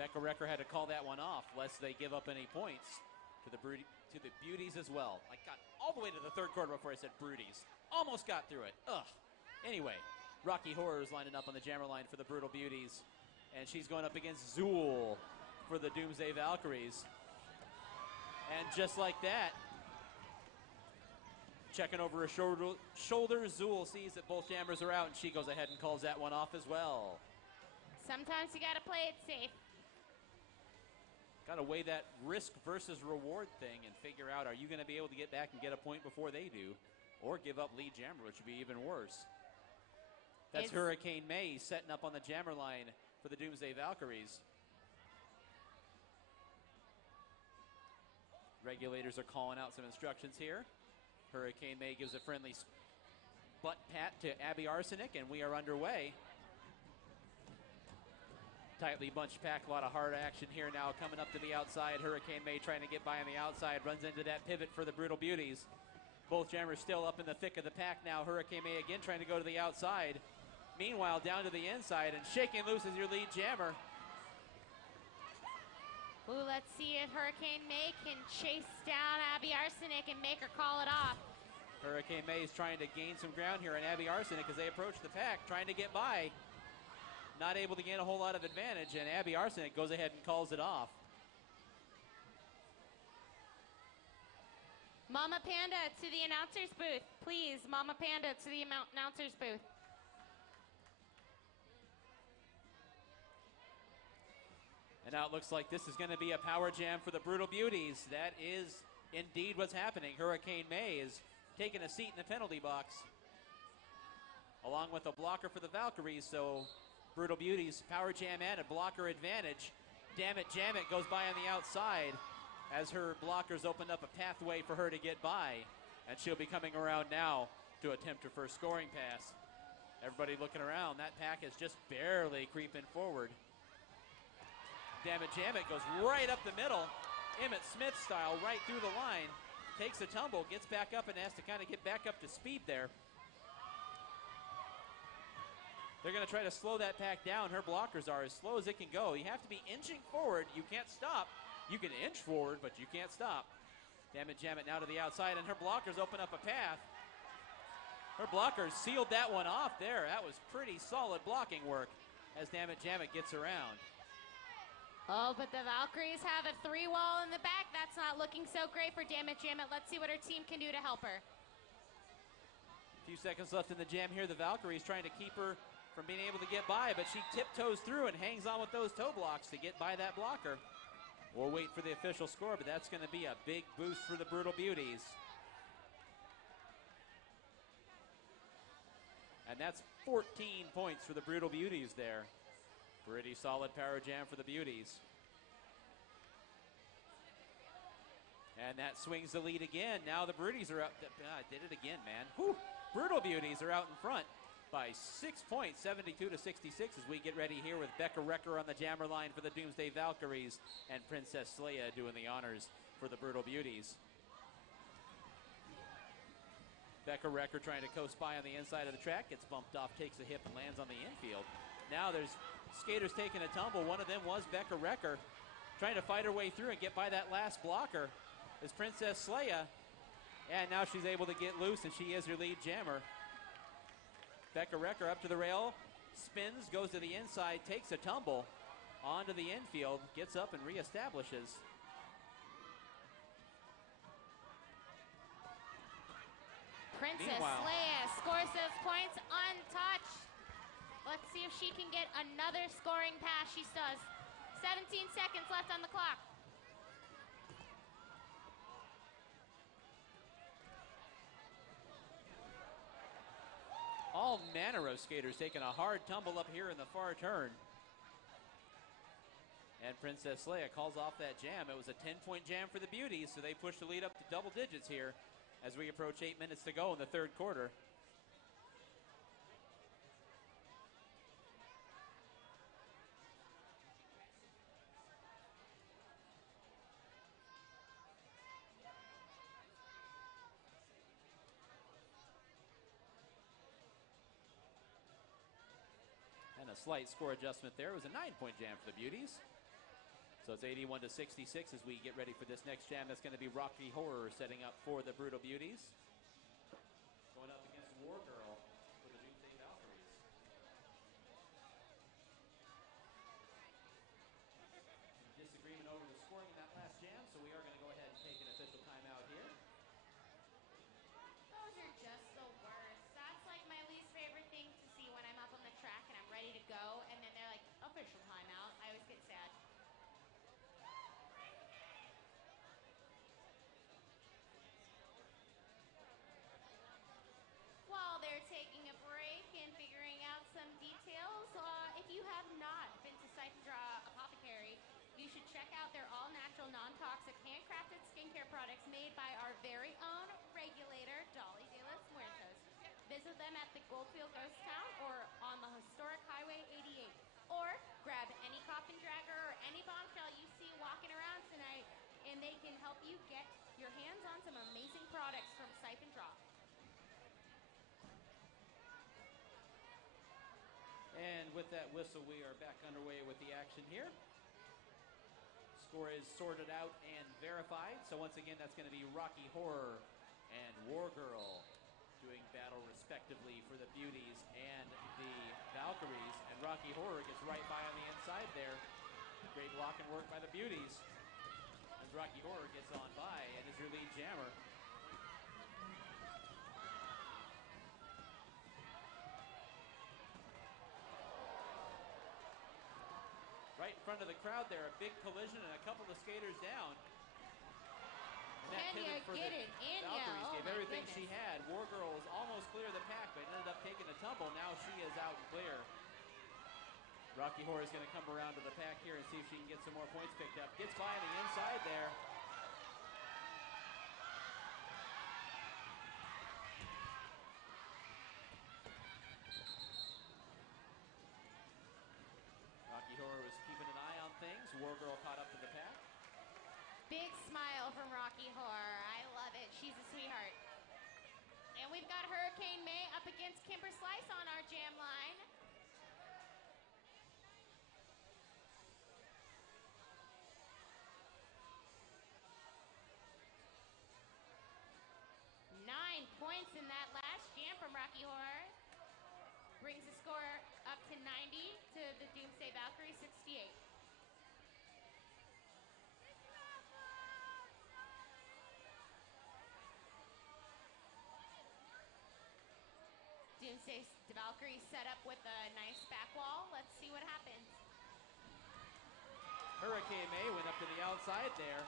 Becca Wrecker had to call that one off, lest they give up any points to the Beauties as well. I got all the way to the third quarter before I said Bruties. Almost got through it. Ugh. Anyway, Rocky Horror's lining up on the jammer line for the Brutal Beauties, and she's going up against Zool for the Doomsday Valkyries. And just like that, checking over her shoulder, Zool sees that both jammers are out, and she goes ahead and calls that one off as well. Sometimes you gotta play it safe. Got to weigh that risk versus reward thing and figure out, are you going to be able to get back and get a point before they do, or give up lead jammer, which would be even worse. That's Hurricane May setting up on the jammer line for the Doomsday Valkyries. Regulators are calling out some instructions here. Hurricane May gives a friendly butt pat to Abby Arsenic, and we are underway. Tightly bunched pack, a lot of hard action here now coming up to the outside. Hurricane May trying to get by on the outside, runs into that pivot for the Brutal Beauties. Both jammers still up in the thick of the pack now. Hurricane May again trying to go to the outside. Meanwhile, down to the inside and shaking loose as your lead jammer. Ooh, let's see if Hurricane May can chase down Abby Arsenic and make her call it off. Hurricane May is trying to gain some ground here on Abby Arsenic as they approach the pack, trying to get by. not able to gain a whole lot of advantage, and Abby Arsenic goes ahead and calls it off. Mama Panda to the announcer's booth. Please, Mama Panda to the announcer's booth. And now it looks like this is going to be a power jam for the Brutal Beauties. That is indeed what's happening. Hurricane May is taking a seat in the penalty box, along with a blocker for the Valkyries. So Brutal Beauties, power jam and a blocker advantage. Damn it, jam it goes by on the outside as her blockers opened up a pathway for her to get by. And she'll be coming around now to attempt her first scoring pass. Everybody looking around. That pack is just barely creeping forward. Damn it, jam it goes right up the middle. Emmett Smith style, right through the line. Takes a tumble, gets back up, and has to kind of get back up to speed there. They're going to try to slow that pack down. Her blockers are as slow as it can go. You have to be inching forward. You can't stop. You can inch forward, but you can't stop. Damn it, jam it now to the outside, and her blockers open up a path. Her blockers sealed that one off there. That was pretty solid blocking work as Damn it, jam it gets around. Oh, but the Valkyries have a 3-wall in the back. That's not looking so great for Damn It, Jam It. Let's see what her team can do to help her. A few seconds left in the jam here. The Valkyries trying to keep her from being able to get by, but she tiptoes through and hangs on with those toe blocks to get by that blocker. We'll wait for the official score, but that's going to be a big boost for the Brutal Beauties. And that's 14 points for the Brutal Beauties there. Pretty solid power jam for the Beauties. And that swings the lead again. Now the Beauties are up. I did it again, man. Whew. Brutal Beauties are out in front by 6 points, 72-66, as we get ready here with Becca Recker on the jammer line for the Doomsday Valkyries and Princess Leia doing the honors for the Brutal Beauties. Becca Recker trying to coast by on the inside of the track, gets bumped off, takes a hip, and lands on the infield. Now there's skaters taking a tumble. One of them was Becca Recker, trying to fight her way through and get by that last blocker is Princess Leia. And now she's able to get loose, and she is her lead jammer. Becca Recker up to the rail, spins, goes to the inside, takes a tumble onto the infield, gets up and reestablishes. Princess Leia scores those points untouched. Let's see if she can get another scoring pass. She does. 17 seconds left on the clock. All manner of skaters taking a hard tumble up here in the far turn. And Princess Leia calls off that jam. It was a 10-point jam for the Beauties, so they push the lead up to double digits here as we approach 8 minutes to go in the third quarter. And a slight score adjustment there. It was a 9-point jam for the Beauties. So it's 81-66 as we get ready for this next jam. That's going to be Rocky Horror setting up for the Brutal Beauties. Going up against War Girl for the Doomsday Valkyries. Some disagreement over the scoring in that last jam, so we are going to go ahead and take an official timeout here. Those are just the worst. That's like my least favorite thing to see when I'm up on the track and I'm ready to go, and then they're like, official timeout. I always get sad. While they're taking a break and figuring out some details, if you have not been to Siphon Draw Apothecary, you should check out their all-natural, non-toxic, handcrafted skincare products made by our very own regulator, Dolly De Los Muertos. Visit them at the Goldfield Ghost Town or on the historic Highway 88. Or grab any coffin dragger or any bombshell you see walking around tonight, and they can help you get your hands on some amazing products from Siphon Draw. And with that whistle, we are back underway with the action here. Score is sorted out and verified. So once again, that's going to be Rocky Horror and War Girl doing battle respectively for the Beauties and the Valkyries. And Rocky Horror gets right by on the inside there. Great block and work by the Beauties. As Rocky Horror gets on by and is your lead jammer. Right in front of the crowd there, a big collision and a couple of skaters down. And that Can you pivot for get the it in? Valkyries Oh gave my everything goodness. she had. War Girl was almost clear of the pack, but ended up taking a tumble. Now she is out and clear. Rocky Horror is going to come around to the pack here and see if she can get some more points picked up. Gets by on the inside there. Rocky Horror was keeping an eye on things. War Girl caught up in the pack. Big smile from Rocky Horror. I love it. She's a sweetheart. And we've got Hurricane May up against Kimber Slice on our jam line. Nine points in that last jam from Rocky Horror. Brings the score up to 90 to the Doomsday Valkyrie 68. Doomsday Valkyrie set up with a nice back wall. Let's see what happens. Hurricane May went up to the outside there.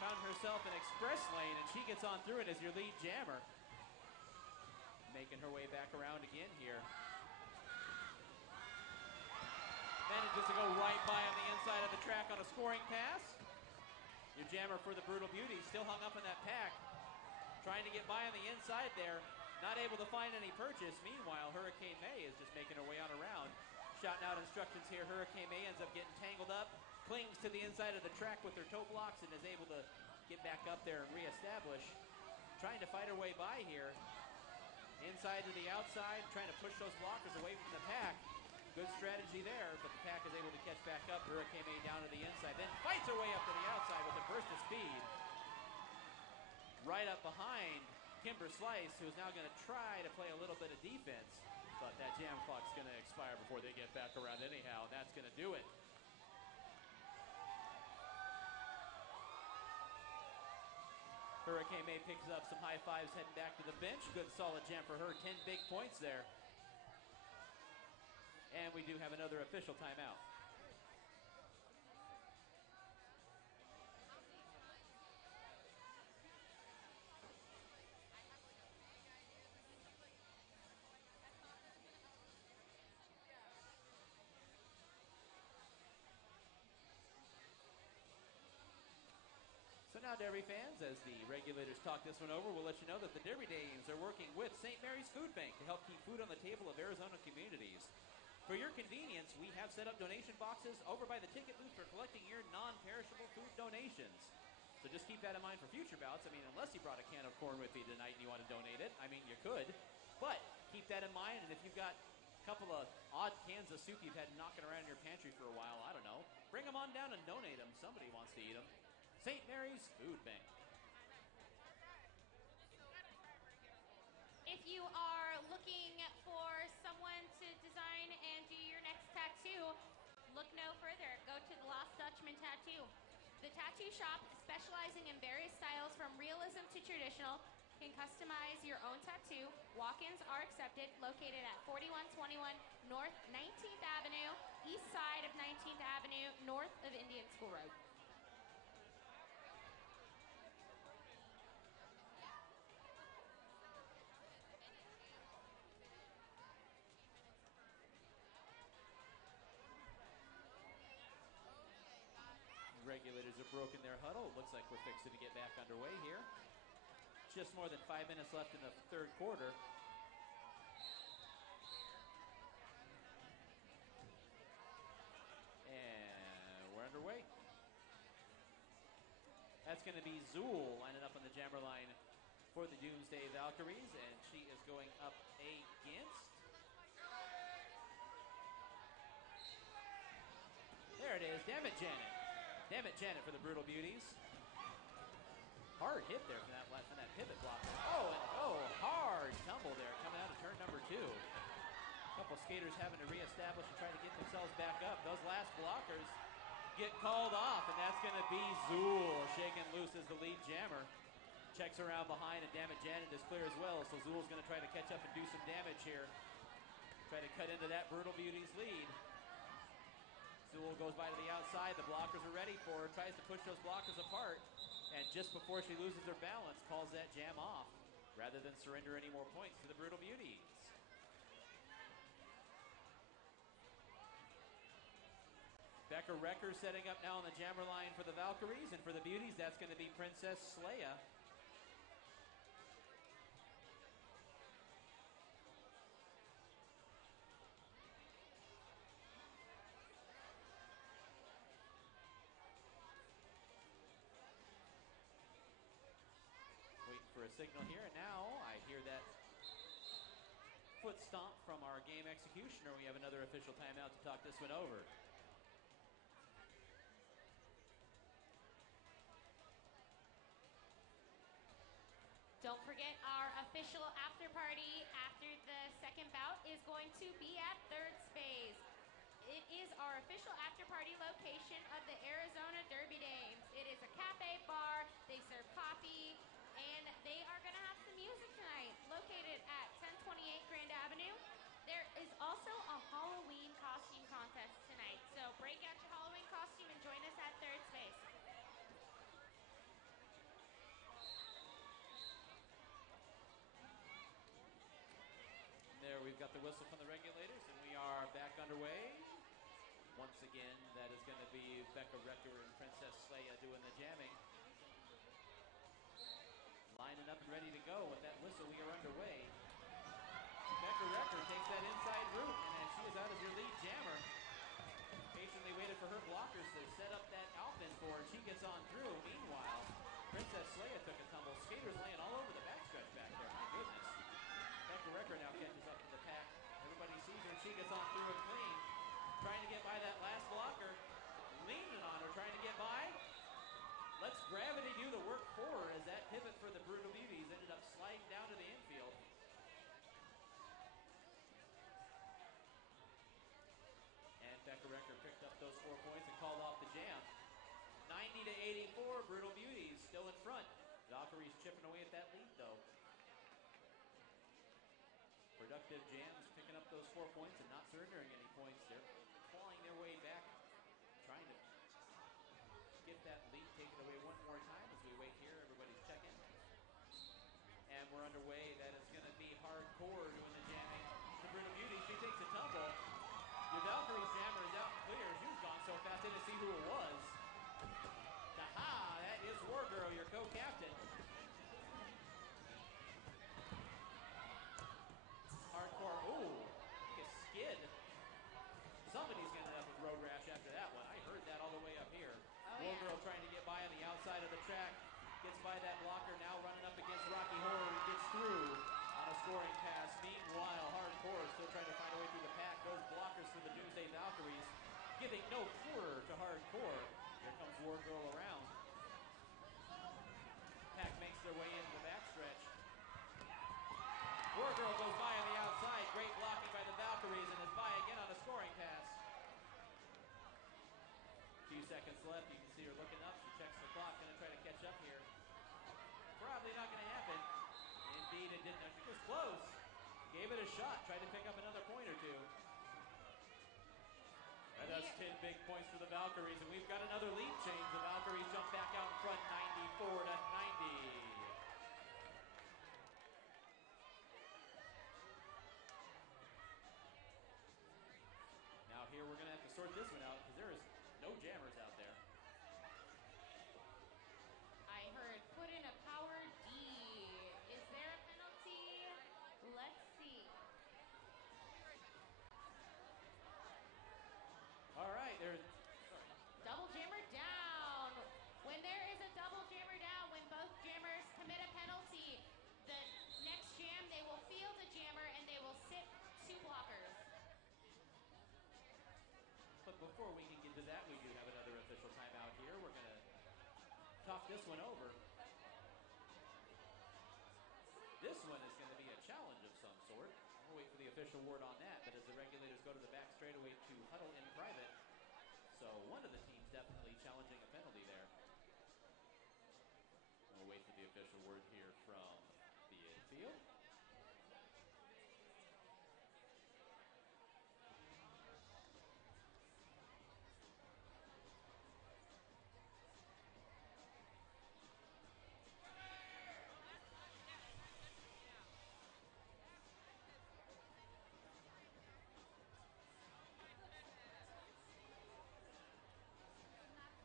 Found herself an express lane, and she gets on through it as your lead jammer. Making her way back around again here. Manages to go right by on the inside of the track on a scoring pass. Your jammer for the Brutal Beauty still hung up in that pack. Trying to get by on the inside there. Not able to find any purchase. Meanwhile, Hurricane May is just making her way on around. Shouting out instructions here. Hurricane May ends up getting tangled up. Clings to the inside of the track with her toe blocks and is able to get back up there and reestablish. Trying to fight her way by here. Inside to the outside. Trying to push those blockers away from the pack. Good strategy there, but the pack is able to catch back up. Hurricane May down to the inside. Then fights her way up to the outside with a burst of speed. Right up behind Kimber Slice, who's now going to try to play a little bit of defense. But that jam clock's going to expire before they get back around anyhow. That's going to do it. Hurricane May picks up some high fives heading back to the bench. Good solid jam for her. 10 big points there. And we do have another official timeout. So now, Derby fans, as the regulators talk this one over, we'll let you know that the Derby Dames are working with St. Mary's Food Bank to help keep food on the table of Arizona communities. For your convenience, we have set up donation boxes over by the ticket booth for collecting your non-perishable food donations. So just keep that in mind for future bouts. I mean, unless you brought a can of corn with you tonight and you want to donate it, I mean, you could. But keep that in mind, and if you've got a couple of odd cans of soup you've had knocking around in your pantry for a while, I don't know, bring them on down and donate them. Somebody wants to eat them. St. Mary's Food Bank. If you are looking for someone to design and do your next tattoo, look no further. Go to the Lost Dutchman Tattoo. The tattoo shop, specializing in various styles from realism to traditional, can customize your own tattoo. Walk-ins are accepted. Located at 4121 North 19th Avenue, east side of 19th Avenue, north of Indian School Road. Regulators have broken their huddle. Looks like we're fixing to get back underway here. Just more than 5 minutes left in the third quarter. And we're underway. That's going to be Zool lining up on the jammer line for the Doomsday Valkyries, and she is going up against. There it is. Damn it, Janet. Damn it, Janet, for the Brutal Beauties. hard hit there from that pivot block. Hard tumble there coming out of turn number 2. A couple skaters having to reestablish and try to get themselves back up. Those last blockers get called off, and that's going to be Zool shaken loose as the lead jammer. Checks around behind, and damn it, Janet is clear as well, so Zool's going to try to catch up and do some damage here. Try to cut into that Brutal Beauties lead. Zool goes by to the outside. The blockers are ready for her. Tries to push those blockers apart. And just before she loses her balance, calls that jam off rather than surrender any more points to the Brutal Beauties. Becca Recker setting up now on the jammer line for the Valkyries. And for the Beauties, that's going to be Princess Sleia. Waiting for a signal here, and now I hear that foot stomp from our game executioner. We have another official timeout to talk this one over. Don't forget our official after party after the second bout is going to be at third space. It is our official after party location of the Arizona Derby Dames. It is a cafe bar. They serve coffee, and they are going to have some music tonight. Located at 1028 Grand Avenue. There is also a Halloween costume contest tonight. So break out your Halloween costume and join us at third space. There, we've got the whistle from the regulators, and we are back underway. Once again, that is going to be Becca Recker and Princess Sleia doing the jamming. Lining up and ready to go. With that whistle, we are underway. Becca Recker takes that inside route, and as she is out as your lead jammer, patiently waited for her blockers to set up that Alpin for her. She gets on through. Meanwhile, Princess Sleia took a tumble. Skaters laying all over the backstretch back there. My goodness. Becca Recker now catches up to the pack. Everybody sees her, and she gets on through and clean. Trying to get by that last blocker. Leaning on her, trying to get by. Let's gravity do the work for her as that pivot for the Brutal Beauties ended up sliding down to the infield. And Becca Recker picked up those 4 points and called off the jam. 90 to 84, Brutal Beauties still in front. Valkyries chipping away at that lead though. Productive jams picking up those 4 points and not surrendering any points. They're clawing their way back, trying to get that lead taken away one more time as we wait here. Everybody's checking. And we're underway. That is going to be Hardcore doing the jamming. The Brutal Beauty, she takes a tumble. Your Valkyries jammer is out and clear. She's gone so fast, they didn't see who it was. Aha, that is War Girl, your co-captain. Hardcore, ooh, a skid. Somebody's going to end up with road rash after that one. I heard that all the way up here. War Girl trying to get by on the outside of the track. Gets by that blocker, now running up against Rocky Horror, who gets through on a scoring pass. Meanwhile, Hardcore still trying to find a way through the pack. Those blockers for the Doomsday Valkyries giving no quarter to Hardcore. Here comes War Girl around. Pack makes their way into the backstretch. War Girl goes by on the outside. Great blocking by the Valkyries and is by again on a scoring pass. Few seconds left. You can see her looking up. She checks the clock. Going to try to catch up here. Probably not going to happen. Indeed, it didn't. It was close. Gave it a shot. Tried to pick up another point or two. And that's 10 big points for the Valkyries. And we've got another lead change. The Valkyries jump back out in front 94 to 90. Now here we're going to have to sort this one out because there is no jammers out there. I heard put in a power D. Is there a penalty? Let's see. All right, there's Double jammer down. When there is a double jammer down, when both jammers commit a penalty, the next jam, they will field a jammer and they will sit 2 blockers. But before we can get to that, we do have another official timeout here. We're going to talk this one over. This one is going to be a challenge of some sort. We'll wait for the official word on that, but as the regulators go to the back straightaway to huddle in private, so one of the teams definitely challenging a penalty there. We'll wait for the official word here from the infield.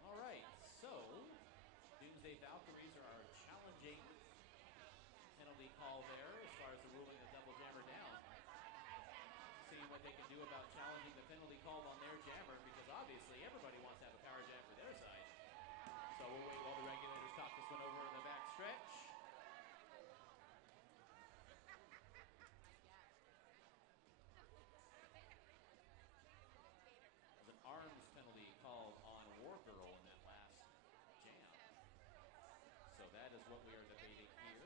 All right, so Doomsday Valkyries are challenging penalty call there as far as the ruling of double jammer down. Seeing what they can do about challenging the penalty called on their jammer, because obviously everybody wants to have a power jam for their side. So we'll wait while the regulators talk this one over in the back stretch. There's an arms penalty called on War Girl in that last jam. So that is what we are debating here.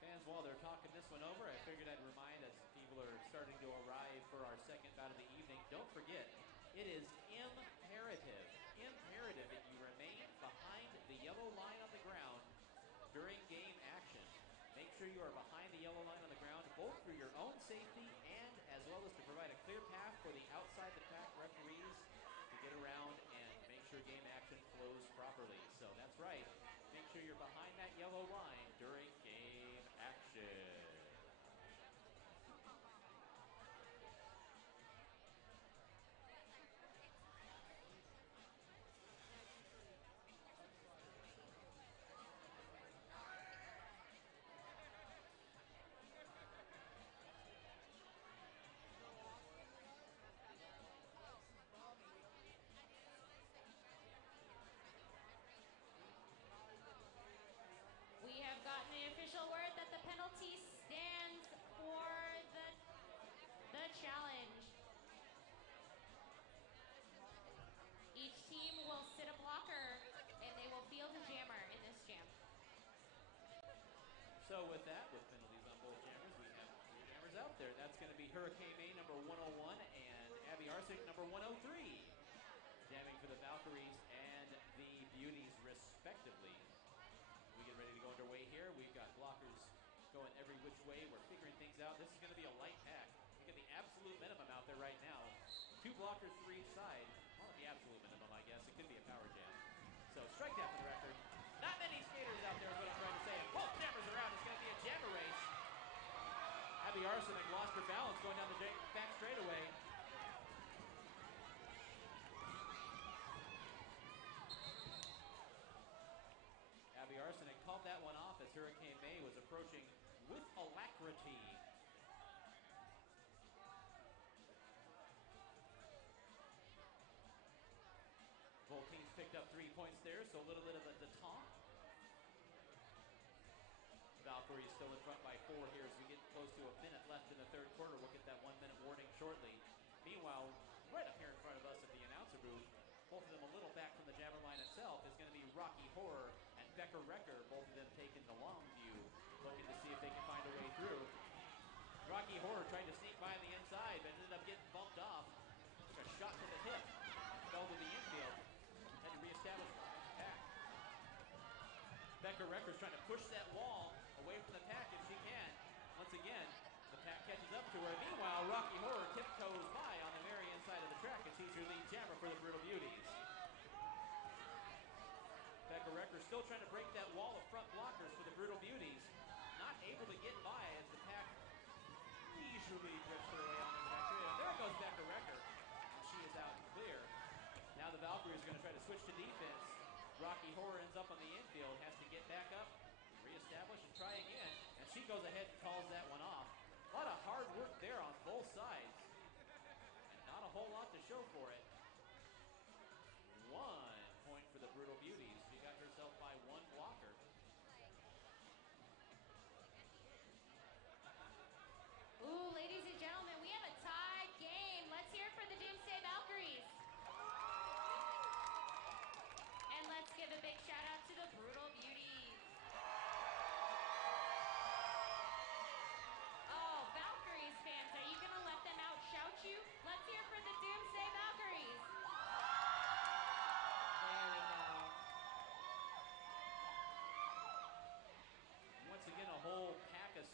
Fans, while they're talking this one over, I figured I'd remind as people are starting to arrive for our second bout of the evening, don't forget, it is imperative that you remain behind the yellow line on the ground during game action. Make sure you are behind the yellow line on the ground, both for your own safety and as well as to provide a clear path for the outside the track referees to get around and make sure game action flows properly. So that's right. Make sure you're behind that yellow line during game action. We have gotten the official word that the penalty stands for the challenge. Each team will sit a blocker and they will field a jammer in this jam. So with that, with penalties on both jammers, we have three jammers out there. That's going to be Hurricane May number 101 and Abby Arsick number 103. Jamming for the Valkyries and the Beauties respectively. We get ready to go underway here. We've got blockers going every which way. We're figuring things out. This is going to be a light pack. We get the absolute minimum out there right now. 2 blockers for each side. Well, not the absolute minimum, I guess. It could be a power jam. So strike that for the record. Not many skaters out there is what I'm trying to say. And both jammers are out. It's going to be a jammer race. Abby Arsenac lost her balance going down the back straightaway. Abby Arsenac called that one off as Hurricane May was approaching with alacrity. Both teams picked up 3 points there, so a little bit of a detente. Valkyries still in front by 4 here as we get close to a minute left in the third quarter. We'll get that 1-minute warning shortly. Meanwhile, right up here in front of us at the announcer booth, both of them a little back from the jammer line itself, is going to be Rocky Horror and Becker Wrecker, both of them taking the long view, looking to see if they can find a way through. Rocky Horror tried to sneak by on the inside, but ended up getting bumped off. Took a shot to the hip, fell to the infield, had to reestablish the pack. Becker Wrecker's trying to push that wall away from the pack if she can. Once again, the pack catches up to her. Meanwhile, Rocky Horror tiptoes by on the very inside of the track, and she's your lead jammer for the Brutal Beauties. Becker Wrecker still trying to break that wall of front blockers for the Brutal Beauties. Not able to get by as the pack leisurely drifts her way on the back. And there goes Becker Wrecker. And she is out and clear. Now the Valkyries are going to try to switch to defense. Rocky Horror ends up on the infield, has to get back up, reestablish, and try again. And she goes ahead and calls that one off. A lot of hard work there on both sides. And not a whole lot to show for it. 1 point for the Brutal Beauties. She got herself by 1 blocker. Ooh, ladies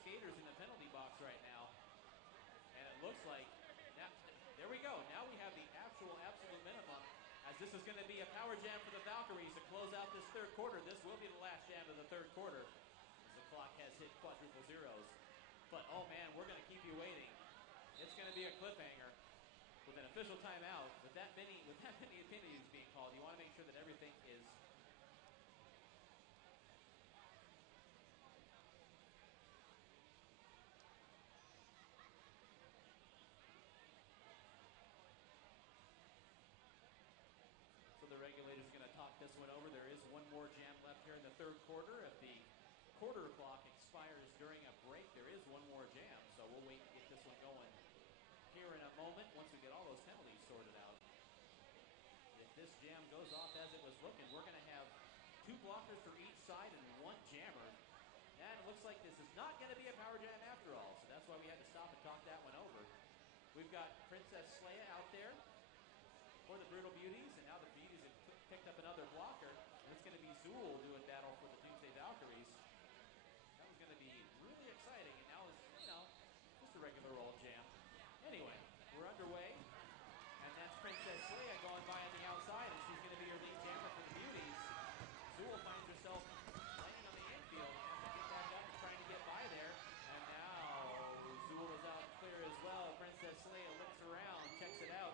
skaters in the penalty box right now. And it looks like, now, there we go. Now we have the actual absolute minimum, as this is going to be a power jam for the Valkyries to close out this third quarter. This will be the last jam of the third quarter, as the clock has hit quadruple zeros. But, oh man, we're going to keep you waiting. It's going to be a cliffhanger with an official timeout. With that many opinions being called, you want to make sure that everything is the regulators are going to talk this one over. There is one more jam left here in the third quarter. If the quarter clock expires during a break, there is one more jam. So we'll wait to get this one going here in a moment once we get all those penalties sorted out. If this jam goes off as it was looking, we're going to have 2 blockers for each side and 1 jammer. And it looks like this is not going to be a power jam after all. So that's why we had to stop and talk that one over. We've got Princess Leia out there for the Brutal Beauties, and now the Beauties have picked up another blocker, and it's going to be Zool doing battle for the Doomsday Valkyries. That was going to be really exciting, and now it's, just a regular old jam. Anyway, we're underway, and that's Princess Leia going by on the outside, and she's going to be your lead jammer for the Beauties. Zool finds herself landing on the infield, and has to get back up and trying to get by there, and now Zool is out clear as well. Princess Leia looks around, checks it out,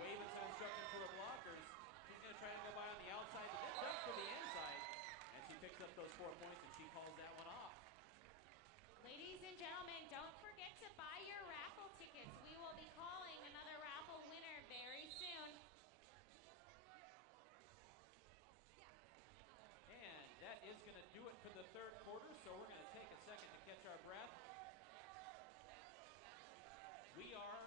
waving some instruction for her blockers. She's going to try to go by on the outside, but then jump for the inside. And she picks up those 4 points, and she calls that one off. Ladies and gentlemen, don't forget to buy your raffle tickets. We will be calling another raffle winner very soon. And that is going to do it for the third quarter, so we're going to take a second to catch our breath. We are